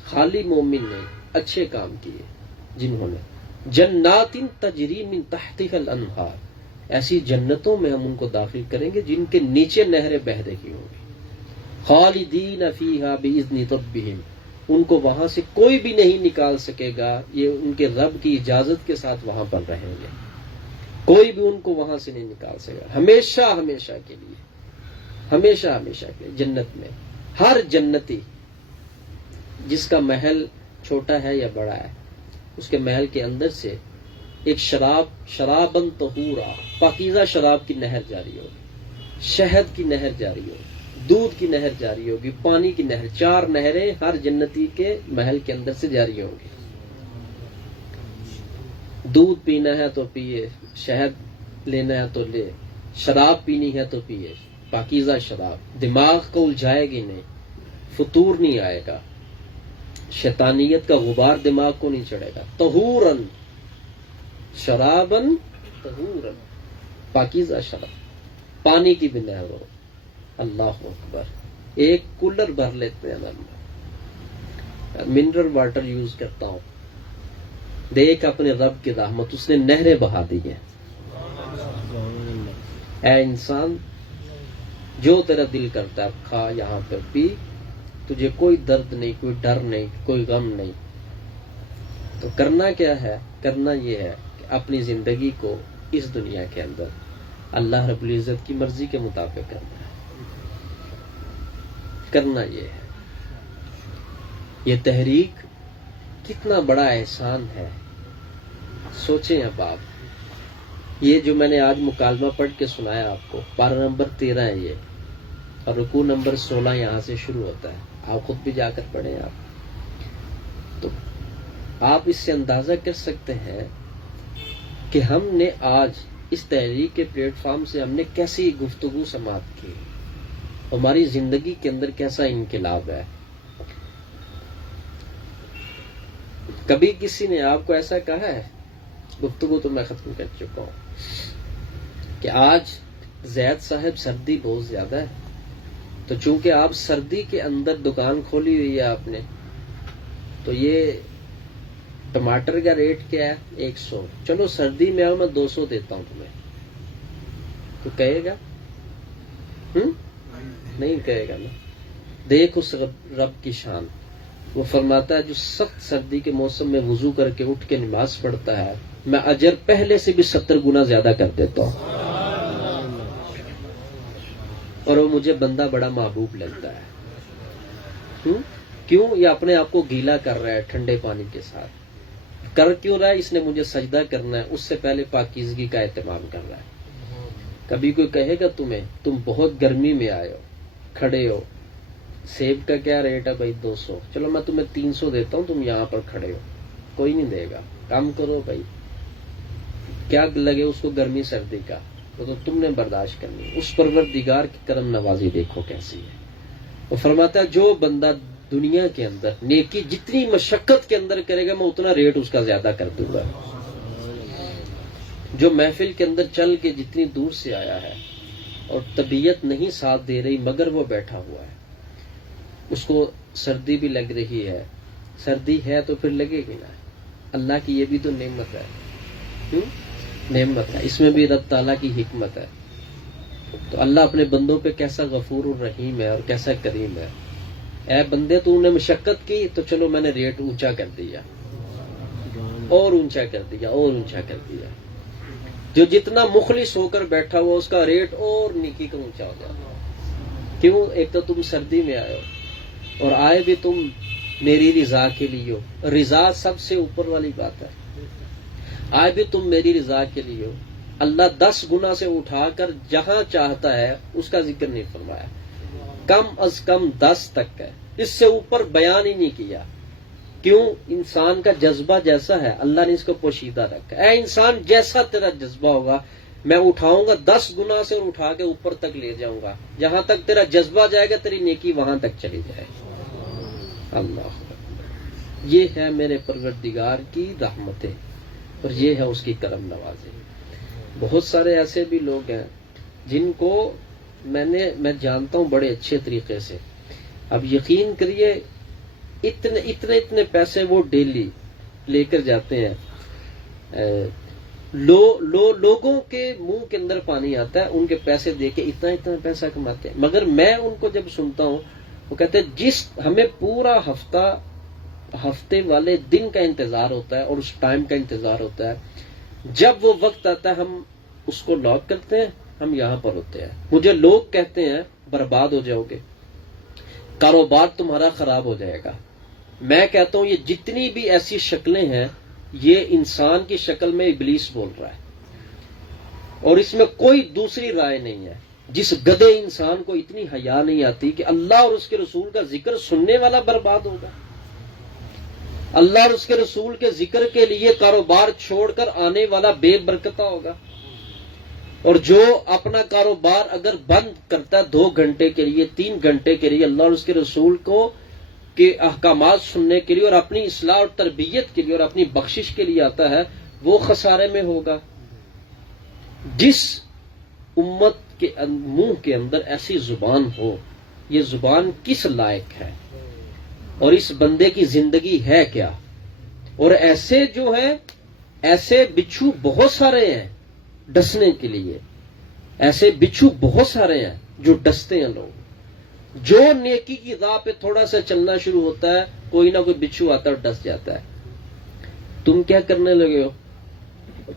خالی مومن نہیں، اچھے کام کیے جنہوں نے، جنات تجری من تحتها الانہار، ایسی جنتوں میں ہم ان کو داخل کریں گے جن کے نیچے نہریں بہہ رہی ہوں گی، خالدین فیہا باذن ربہم، ان کو وہاں سے کوئی بھی نہیں نکال سکے گا، یہ ان کے رب کی اجازت کے ساتھ وہاں پر رہیں گے، کوئی بھی ان کو وہاں سے نہیں نکال سکے گا، ہمیشہ ہمیشہ کے لیے، ہمیشہ ہمیشہ کے لیے جنت میں۔ ہر جنتی جس کا محل چھوٹا ہے یا بڑا ہے، اس کے محل کے اندر سے ایک شرابن طہورا، پاکیزہ شراب کی نہر جاری ہوگی، شہد کی نہر جاری ہوگی، دودھ کی نہر جاری ہوگی، پانی کی نہر، 4 نہریں ہر جنتی کے محل کے اندر سے جاری ہوں گی۔ دودھ پینا ہے تو پیے، شہد لینا ہے تو لے، شراب پینی ہے تو پیے، پاکیزہ شراب، دماغ کو الجھائے گی نہیں، فطور نہیں آئے گا، شیطانیت کا غبار دماغ کو نہیں چڑھے گا۔ طہورن، شرابن طہورن، پاکیزہ شراب، پانی کی بھی نہر ہو۔ اللہ اکبر۔ ایک کولر بھر لیتے ہیں ہم، منرل واٹر یوز کرتا ہوں، دیکھ اپنے رب کی رحمت، اس نے نہریں بہا دی ہیں۔ اے انسان، جو تیرا دل کرتا ہے کھا، یہاں پر پی، تجھے کوئی درد نہیں، کوئی ڈر نہیں، کوئی غم نہیں۔ تو کرنا کیا ہے؟ کرنا یہ ہے کہ اپنی زندگی کو اس دنیا کے اندر اللہ رب العزت کی مرضی کے مطابق کرنا ہے، کرنا یہ ہے۔ یہ تحریک کتنا بڑا احسان ہے، سوچیں اب آپ۔ یہ جو میں نے آج مکالمہ پڑھ کے سنایا آپ کو، پارہ نمبر 13 ہے یہ، اور رکوع نمبر 16 یہاں سے شروع ہوتا ہے، آپ خود بھی جا کر پڑھیں آپ، تو آپ اس سے اندازہ کر سکتے ہیں کہ ہم نے آج اس تحریک کے پلیٹ فارم سے ہم نے کیسی گفتگو سماعت کی، ہماری زندگی کے اندر کیسا انقلاب ہے۔ کبھی کسی نے آپ کو ایسا کہا ہے؟ گفتگو تو میں ختم کر چکا ہوں کہ آج زید صاحب سردی بہت زیادہ ہے، تو چونکہ آپ سردی کے اندر دکان کھولی ہوئی ہے آپ نے، تو یہ ٹماٹر کا ریٹ کیا ہے؟ 100، چلو سردی میں آؤ میں 200 دیتا ہوں تمہیں، تو کہے گا؟ نہیں کہے گا نا۔ دیکھ اس رب کی شان، وہ فرماتا ہے جو سخت سردی کے موسم میں وضو کر کے اٹھ کے نماز پڑھتا ہے، میں اجر پہلے سے بھی 70 گنا زیادہ کر دیتا ہوں، اور وہ مجھے بندہ بڑا محبوب لگتا ہے۔ کیوں؟ یہ اپنے آپ کو گیلا کر رہا ہے ٹھنڈے پانی کے ساتھ، کر کیوں رہا ہے؟ اس نے مجھے سجدہ کرنا ہے، اس سے پہلے پاکیزگی کا اہتمام کر رہا ہے۔ کبھی کوئی کہے گا تمہیں تم بہت گرمی میں آئے ہو، کھڑے ہو, سیب کا کیا ریٹ ہے بھائی 200, چلو میں تمہیں 300 دیتا ہوں, تم یہاں پر کھڑے ہو, کوئی نہیں دے گا, کام کرو بھائی, کیا لگے اس کو گرمی سردی کا, وہ تو تم نے برداشت کرنی. اس پروردگار کی کرم نوازی دیکھو کیسی ہے. وہ فرماتا ہے جو بندہ دنیا کے اندر نیکی جتنی مشقت کے اندر کرے گا میں اتنا ریٹ اس کا زیادہ کر دوں گا. جو محفل کے اندر چل کے جتنی دور سے آیا ہے اور طبیعت نہیں ساتھ دے رہی مگر وہ بیٹھا ہوا ہے, اس کو سردی بھی لگ رہی ہے, سردی ہے تو پھر لگے گی نا, اللہ کی یہ بھی تو نعمت ہے, نعمت ہے, اس میں بھی رب تعالیٰ کی حکمت ہے. تو اللہ اپنے بندوں پہ کیسا غفور الرحیم ہے اور کیسا کریم ہے. اے بندے تو نے مشقت کی تو چلو میں نے ریٹ اونچا کر دیا, اور اونچا کر دیا, اور اونچا کر دیا. جو جتنا مخلص ہو کر بیٹھا ہوا اس کا ریٹ اور نیکی کا اونچا ہو جاتا. کیوں؟ ایک تو تم سردی میں آئے ہو اور آئے بھی تم میری رضا کے لیے ہو, رضا سب سے اوپر والی بات ہے. آئے بھی تم میری رضا کے لیے ہو. اللہ 10 گنا سے اٹھا کر جہاں چاہتا ہے اس کا ذکر نہیں فرمایا, کم از کم 10 تک ہے, اس سے اوپر بیان ہی نہیں کیا. کیوں؟ انسان کا جذبہ جیسا ہے اللہ نے اس کو پوشیدہ رکھا. اے انسان جیسا تیرا جذبہ ہوگا میں اٹھاؤں گا 10 گنا سے اور اٹھا کے اوپر تک لے جاؤں گا. جہاں تک تیرا جذبہ جائے گا تیری نیکی وہاں تک چلی جائے گی. اللہ, یہ ہے میرے پروردگار کی رحمتیں اور یہ ہے اس کی کرم نوازی. بہت سارے ایسے بھی لوگ ہیں جن کو میں جانتا ہوں بڑے اچھے طریقے سے. اب یقین کریے اتنے پیسے وہ ڈیلی لے کر جاتے ہیں, لوگوں کے منہ کے اندر پانی آتا ہے ان کے پیسے دے کے, اتنا پیسہ کماتے ہیں. مگر میں ان کو جب سنتا ہوں وہ کہتے ہیں جس ہمیں پورا ہفتے والے دن کا انتظار ہوتا ہے اور اس ٹائم کا انتظار ہوتا ہے, جب وہ وقت آتا ہے ہم اس کو لاک کرتے ہیں, ہم یہاں پر ہوتے ہیں. مجھے لوگ کہتے ہیں برباد ہو جاؤ گے, کاروبار تمہارا خراب ہو جائے گا. میں کہتا ہوں یہ جتنی بھی ایسی شکلیں ہیں یہ انسان کی شکل میں ابلیس بول رہا ہے, اور اس میں کوئی دوسری رائے نہیں ہے. جس گدھے انسان کو اتنی حیا نہیں آتی کہ اللہ اور اس کے رسول کا ذکر سننے والا برباد ہوگا, اللہ اور اس کے رسول کے ذکر کے لیے کاروبار چھوڑ کر آنے والا بے برکتہ ہوگا. اور جو اپنا کاروبار اگر بند کرتا ہے 2 گھنٹے کے لیے 3 گھنٹے کے لیے اللہ اور اس کے رسول کو کے احکامات سننے کے لیے اور اپنی اصلاح اور تربیت کے لیے اور اپنی بخشش کے لیے آتا ہے وہ خسارے میں ہوگا. جس امت کے منہ کے اندر ایسی زبان ہو, یہ زبان کس لائق ہے اور اس بندے کی زندگی ہے کیا. اور ایسے جو ہیں ایسے بچھو بہت سارے ہیں ڈسنے کے لیے, ایسے بچھو بہت سارے ہیں جو ڈستے ہیں لوگ. جو نیکی کی راہ پہ تھوڑا سا چلنا شروع ہوتا ہے کوئی نہ کوئی بچھو آتا ہے اور ڈس جاتا ہے. تم کیا کرنے لگے ہو؟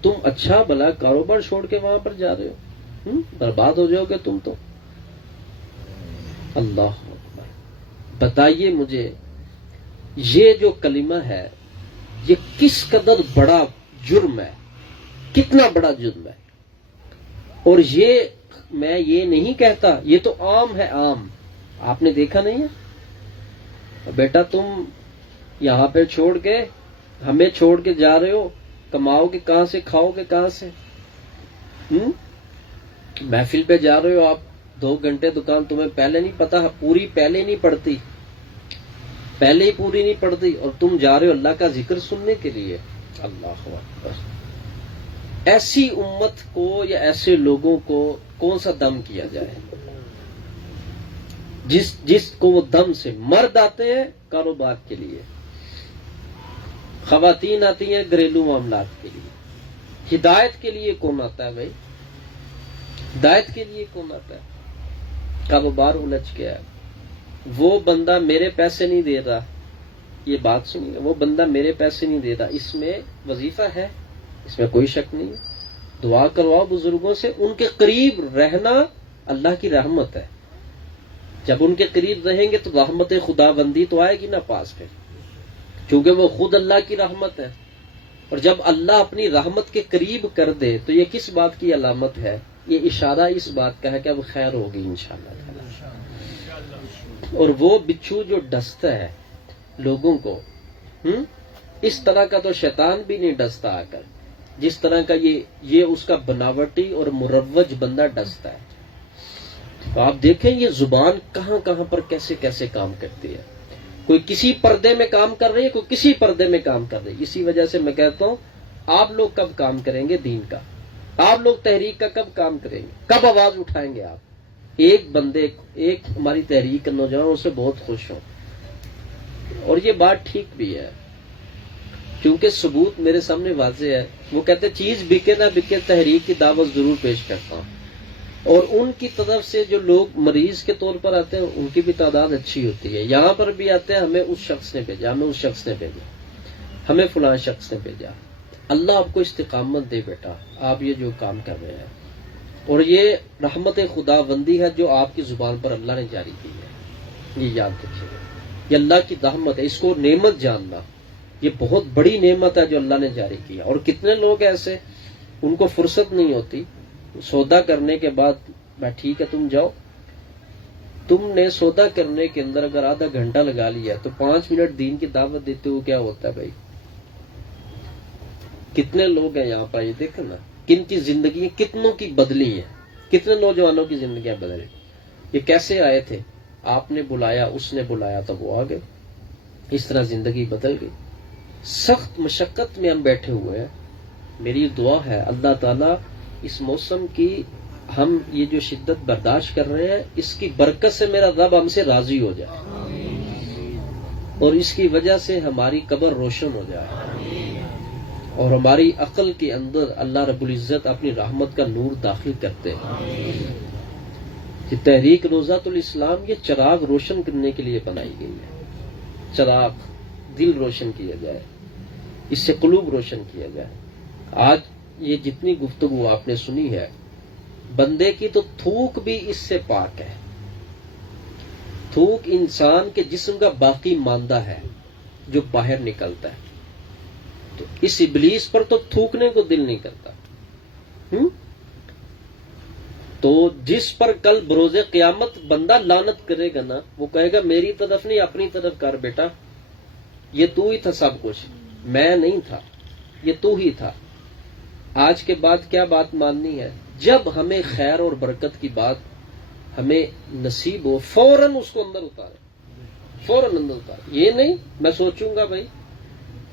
تم اچھا بھلا کاروبار چھوڑ کے وہاں پر جا رہے ہو, برباد ہو جاؤ گے تم تو. اللہ اکبر. بتائیے مجھے یہ جو کلمہ ہے یہ کس قدر بڑا جرم ہے, کتنا بڑا جرم ہے. اور یہ میں یہ نہیں کہتا, یہ تو عام ہے, عام. آپ نے دیکھا نہیں ہے بیٹا, تم یہاں پہ چھوڑ کے ہمیں چھوڑ کے جا رہے ہو, کماؤ گے کہاں سے, کھاؤ گے کہاں سے. محفل پہ جا رہے ہو آپ 2 گھنٹے دکان, تمہیں پہلے نہیں پتا, پوری پہلے نہیں پڑتی, پہلے ہی پوری نہیں پڑتی, اور تم جا رہے ہو اللہ کا ذکر سننے کے لیے. اللہ اکبر. ایسی امت کو یا ایسے لوگوں کو کون سا دم کیا جائے جس کو وہ دم سے. مرد آتے ہیں کاروبار کے لیے, خواتین آتی ہیں گھریلو معاملات کے لیے. ہدایت کے لیے کون آتا ہے بھائی؟ ہدایت کے لیے کون آتا ہے؟ کاروبار الجھ گیا ہے. وہ بندہ میرے پیسے نہیں دے رہا, یہ بات سنیے, وہ بندہ میرے پیسے نہیں دے رہا, اس میں وظیفہ ہے, اس میں کوئی شک نہیں. دعا کرواؤ بزرگوں سے, ان کے قریب رہنا اللہ کی رحمت ہے. جب ان کے قریب رہیں گے تو رحمت خدا بندی تو آئے گی نا پاس پہ, کیونکہ وہ خود اللہ کی رحمت ہے. اور جب اللہ اپنی رحمت کے قریب کر دے تو یہ کس بات کی علامت ہے؟ یہ اشارہ اس بات کا ہے کہ اب خیر ہوگی انشاءاللہ. اور وہ بچھو جو ڈستا ہے لوگوں کو، اس طرح کا تو شیطان بھی نہیں ڈستا آ کر، جس طرح کا یہ اس کا بناوٹی اور مروج بندہ ڈستا ہے۔ تو آپ دیکھیں یہ زبان کہاں کہاں پر کیسے کیسے کام کرتی ہے۔ کوئی کسی پردے میں کام کر رہی ہے، کوئی کسی پردے میں کام کر رہی ہے۔ اسی وجہ سے میں کہتا ہوں آپ لوگ کب کام کریں گے دین کا؟ آپ لوگ تحریک کا کب کام کریں گے؟ کب آواز اٹھائیں گے آپ؟ ایک ہماری تحریک کا نوجوان اس سے بہت خوش ہوں، اور یہ بات ٹھیک بھی ہے کیونکہ ثبوت میرے سامنے واضح ہے۔ وہ کہتے چیز بکے نہ بکے تحریک کی دعوت ضرور پیش کرتا ہوں، اور ان کی طرف سے جو لوگ مریض کے طور پر آتے ہیں ان کی بھی تعداد اچھی ہوتی ہے۔ یہاں پر بھی آتے ہیں ہمیں اس شخص نے بھیجا، ہمیں اس شخص نے بھیجا، ہمیں فلاں شخص نے بھیجا۔ اللہ آپ کو استقامت دے بیٹا، آپ یہ جو کام کر رہے ہیں، اور یہ رحمت خدا بندی ہے جو آپ کی زبان پر اللہ نے جاری کی ہے، یہ یاد رکھیے۔ یہ اللہ کی رحمت ہے، اس کو نعمت جاننا، یہ بہت بڑی نعمت ہے جو اللہ نے جاری کی ہے۔ اور کتنے لوگ ایسے ان کو فرصت نہیں ہوتی، سودا کرنے کے بعد میں ٹھیک ہے تم جاؤ، تم نے سودا کرنے کے اندر اگر آدھا گھنٹہ لگا لیا تو 5 منٹ دین کی دعوت دیتے ہوئے کیا ہوتا ہے بھائی؟ کتنے لوگ ہیں یہاں پر، یہ دیکھیں نا کن کی زندگی کتنوں کی بدلی ہیں، کتنے نوجوانوں کی زندگیاں بدلی۔ یہ کیسے آئے تھے؟ آپ نے بلایا، اس نے بلایا تو وہ آ گئے، اس طرح زندگی بدل گئی۔ سخت مشقت میں ہم بیٹھے ہوئے ہیں، میری دعا ہے اللہ تعالیٰ اس موسم کی ہم یہ جو شدت برداشت کر رہے ہیں اس کی برکت سے میرا رب ہم سے راضی ہو جائے، اور اس کی وجہ سے ہماری قبر روشن ہو جائے، اور ہماری عقل کے اندر اللہ رب العزت اپنی رحمت کا نور داخل کرتے ہیں۔ یہ تحریک روضۃ الاسلام یہ چراغ روشن کرنے کے لیے بنائی گئی ہے، چراغ دل روشن کیا جائے، اس سے قلوب روشن کیا جائے۔ آج یہ جتنی گفتگو آپ نے سنی ہے، بندے کی تو تھوک بھی اس سے پاک ہے۔ تھوک انسان کے جسم کا باقی ماندہ ہے جو باہر نکلتا ہے، تو اس ابلیس پر تو تھوکنے کو دل نہیں کرتا۔ تو جس پر کل بروز قیامت بندہ لعنت کرے گا نا، وہ کہے گا میری طرف نہیں اپنی طرف کر بیٹا، یہ تو ہی تھا سب کچھ، میں نہیں تھا، یہ تو ہی تھا۔ آج کے بعد کیا بات ماننی ہے؟ جب ہمیں خیر اور برکت کی بات ہمیں نصیب ہو فوراً اس کو اندر اتارے، فوراً اندر اتارے، یہ نہیں میں سوچوں گا بھائی،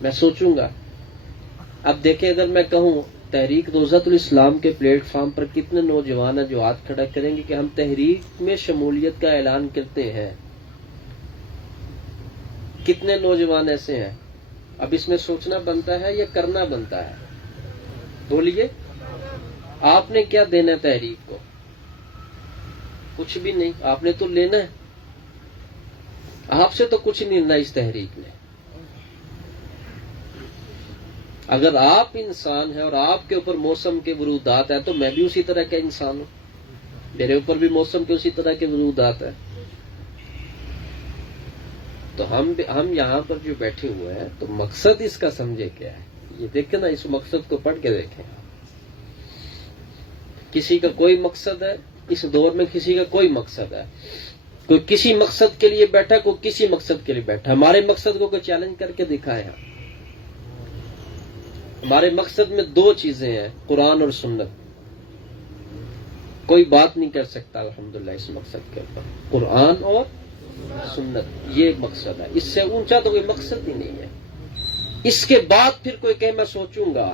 میں سوچوں گا۔ اب دیکھیں اگر میں کہوں تحریک روضۃ الاسلام کے پلیٹ فارم پر کتنے نوجوان ہیں جو ہاتھ کھڑا کریں گے کہ ہم تحریک میں شمولیت کا اعلان کرتے ہیں؟ کتنے نوجوان ایسے ہیں؟ اب اس میں سوچنا بنتا ہے یا کرنا بنتا ہے؟ بولیے، آپ نے کیا دینا ہے تحریک کو؟ کچھ بھی نہیں، آپ نے تو لینا ہے، آپ سے تو کچھ نہیں لینا اس تحریک نے۔ اگر آپ انسان ہیں اور آپ کے اوپر موسم کے ورودات ہیں تو میں بھی اسی طرح کا انسان ہوں، میرے اوپر بھی موسم کے اسی طرح کے ورودات ہیں۔ تو ہم یہاں پر جو بیٹھے ہوئے ہیں تو مقصد اس کا سمجھے کیا ہے، یہ دیکھیں نا، اس مقصد کو پڑھ کے دیکھیں۔ کسی کا کوئی مقصد ہے اس دور میں، کسی کا کوئی مقصد ہے، کوئی کسی مقصد کے لیے بیٹھا، کوئی کسی مقصد کے لیے بیٹھا۔ ہمارے مقصد کو کوئی چیلنج کر کے دکھائے ہم۔ ہمارے مقصد میں 2 چیزیں ہیں، قرآن اور سنت۔ کوئی بات نہیں کر سکتا الحمدللہ اس مقصد کے اوپر، قرآن اور سنت، یہ ایک مقصد ہے، اس سے اونچا تو کوئی مقصد ہی نہیں ہے۔ اس کے بعد پھر کوئی کہے میں سوچوں گا،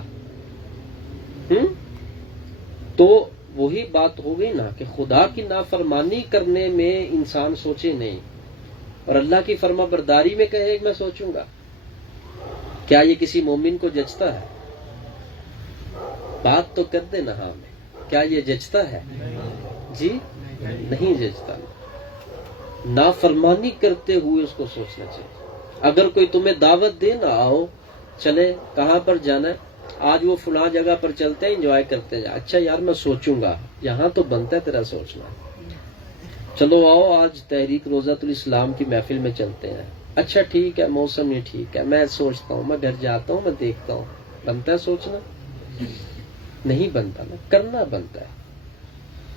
تو وہی بات ہو گئی نا کہ خدا کی نافرمانی کرنے میں انسان سوچے نہیں، اور اللہ کی فرما برداری میں کہے میں سوچوں گا۔ کیا یہ کسی مومن کو جچتا ہے؟ بات تو کر دے نا ہاں میں، کیا یہ جچتا ہے؟ جی نہیں جچتا۔ نافرمانی کرتے ہوئے اس کو سوچنا چاہیے۔ اگر کوئی تمہیں دعوت دے نہ آؤ، چلے کہاں پر جانا ہے، آج وہ فلاں جگہ پر چلتے ہیں، انجوائے کرتے ہیں، اچھا یار میں سوچوں گا، یہاں تو بنتا ہے تیرا سوچنا، چلو آؤ آج تحریک روضۃ الاسلام کی محفل میں چلتے ہیں، اچھا ٹھیک ہے موسم نہیں ٹھیک ہے، میں سوچتا ہوں، میں گھر جاتا ہوں، میں دیکھتا ہوں، بنتا ہے سوچنا؟ نہیں بنتا نا، کرنا بنتا ہے،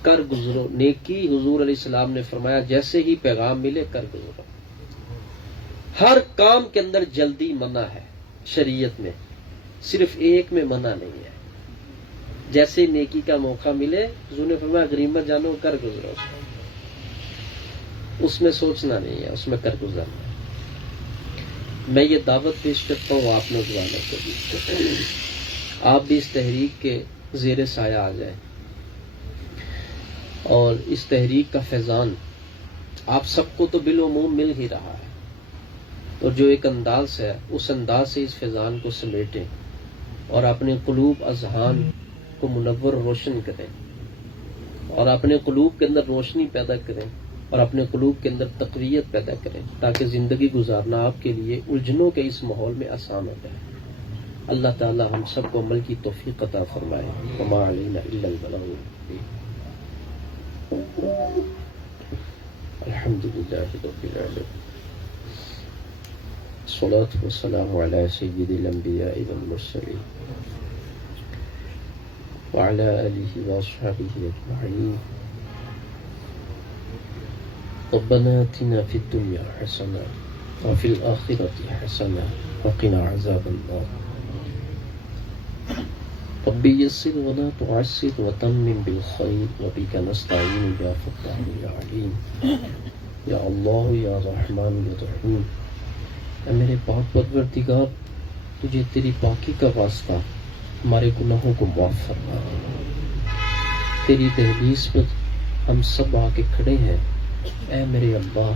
کر گزرو. نیکی حضور علیہ السلام نے فرمایا جیسے ہی پیغام ملے کر گزرو. ہر کام کے اندر جلدی منع ہے شریعت میں، صرف ایک میں منع نہیں ہے. جیسے نیکی کا موقع ملے حضور نے فرمایا غنیمت جانو کر گزرو. اس میں سوچنا نہیں ہے، اس میں کر گزرنا. میں یہ دعوت پیش کرتا ہوں آپ نوجوانوں کو بھی، آپ بھی اس تحریک کے زیر سایہ آ جائیں اور اس تحریک کا فیضان آپ سب کو تو بالعموم مل ہی رہا ہے، اور جو ایک انداز ہے اس انداز سے اس فیضان کو سمیٹیں اور اپنے قلوب اذہان کو منور روشن کریں اور اپنے قلوب کے اندر روشنی پیدا کریں اور اپنے قلوب کے اندر تقویت پیدا کریں تاکہ زندگی گزارنا آپ کے لیے الجھنوں کے اس ماحول میں آسان ہو جائے. اللہ تعالی ہم سب کو عمل کی توفیق عطا فرمائے. وما علینا الا البلاغ. الحمدللہ رب العالمین. الصلاة والسلام على سيد الأنبياء والمرسلين وعلى آله وأصحابه أجمعين. ربنا آتنا في الدنيا حسنة وفي الآخرة حسنة وقنا عذاب النار. رب يسر ولا تعسر وتمم بالخير وبك نستعين يا فتاح يا عليم يا الله يا رحمن يا رحيم. اے میرے پاک پروردگار، تجھے تیری پاکی کا واسطہ ہمارے گناہوں کو معاف فرما. تیری دہلیز پر ہم سب آ کے کھڑے ہیں. اے میرے اللہ،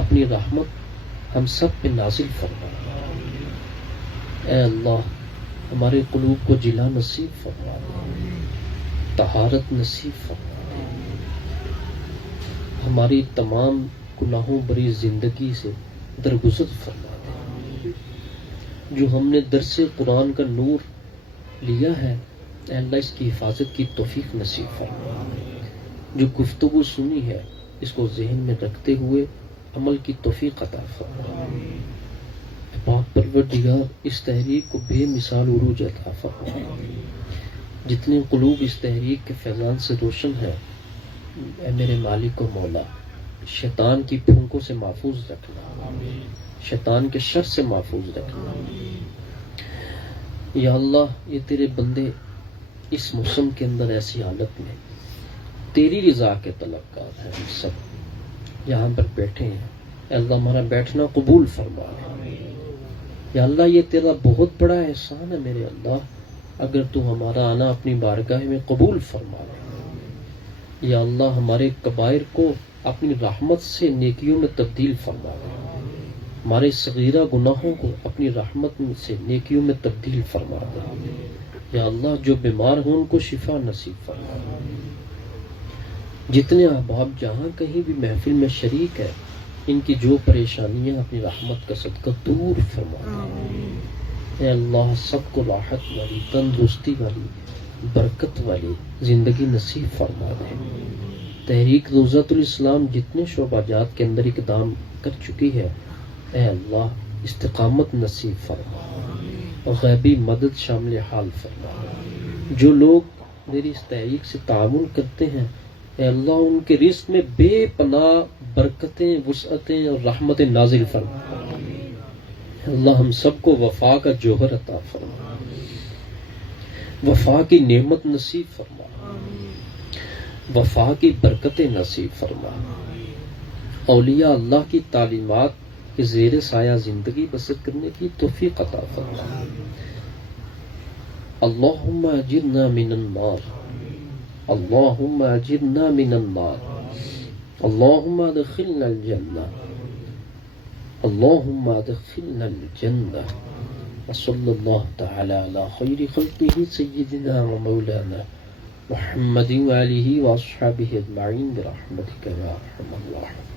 اپنی رحمت ہم سب پہ نازل فرما. اے اللہ، ہمارے قلوب کو جلا نصیب فرما، طہارت نصیب فرما. ہماری تمام گناہوں بری زندگی سے درگزر فرما دے. جو ہم نے درس قرآن کا نور لیا ہے اے اللہ، اس کی حفاظت کی توفیق نصیب فرما. جو گفتگو سنی ہے اس کو ذہن میں رکھتے ہوئے عمل کی توفیق عطا فرما. پاک پروردگار، اس تحریک کو بے مثال عروج عطا فرما. جتنے قلوب اس تحریک کے فیضان سے روشن ہیں اے میرے مالک و مولا، شیطان کی پھونکوں سے محفوظ رکھنا، شیطان کے شر سے محفوظ رکھنا. یا اللہ، یہ تیرے بندے اس موسم کے اندر ایسی حالت میں تیری رضا کے طلبگار ہیں. ہم سب یہاں پر بیٹھے ہیں. اے اللہ، ہمارا بیٹھنا قبول فرما. یا اللہ، یہ تیرا بہت بڑا احسان ہے میرے اللہ، اگر تو ہمارا آنا اپنی بارگاہ میں قبول فرما لے. یا اللہ، ہمارے کبائر کو اپنی رحمت سے نیکیوں میں تبدیل فرما دے. ہمارے صغیرہ گناہوں کو اپنی رحمت سے نیکیوں میں تبدیل فرما دے. یا اللہ، جو بیمار ہوں ان کو شفا نصیب فرما دے. جتنے احباب جہاں کہیں بھی محفل میں شریک ہے ان کی جو پریشانیاں اپنی رحمت کا صدقہ دور فرما دے. اے اللہ، سب کو راحت والی، تندرستی والی، برکت والی زندگی نصیب فرما دے. تحریک روضۃ الاسلام جتنے شعبہ جات کے اندر اقدام کر چکی ہے اے اللہ، استقامت نصیب فرما اور غیبی مدد شامل حال فرما. جو لوگ میری اس تحریک سے تعاون کرتے ہیں اے اللہ، ان کے رزق میں بے پناہ برکتیں، وسعتیں اور رحمتیں نازل فرما. اللہ، ہم سب کو وفا کا جوہر عطا فرما، وفا کی نعمت نصیب فرما، وفا کی برکتیں نصیب فرما. اولیاء اللہ کی تعلیمات کے زیر سایہ زندگی بسر کرنے کی توفیق عطا فرما. اللہم اجرنا من النار، اللہم اجرنا من النار، اللہم ادخلنا الجنہ، اللہم ادخلنا الجنہ. وصلی اللہ تعالی علی خیر خلقہ سیدنا و مولانا محمد وآلہ واصحابہ اجمعین برحمتک یا ارحم الراحمین.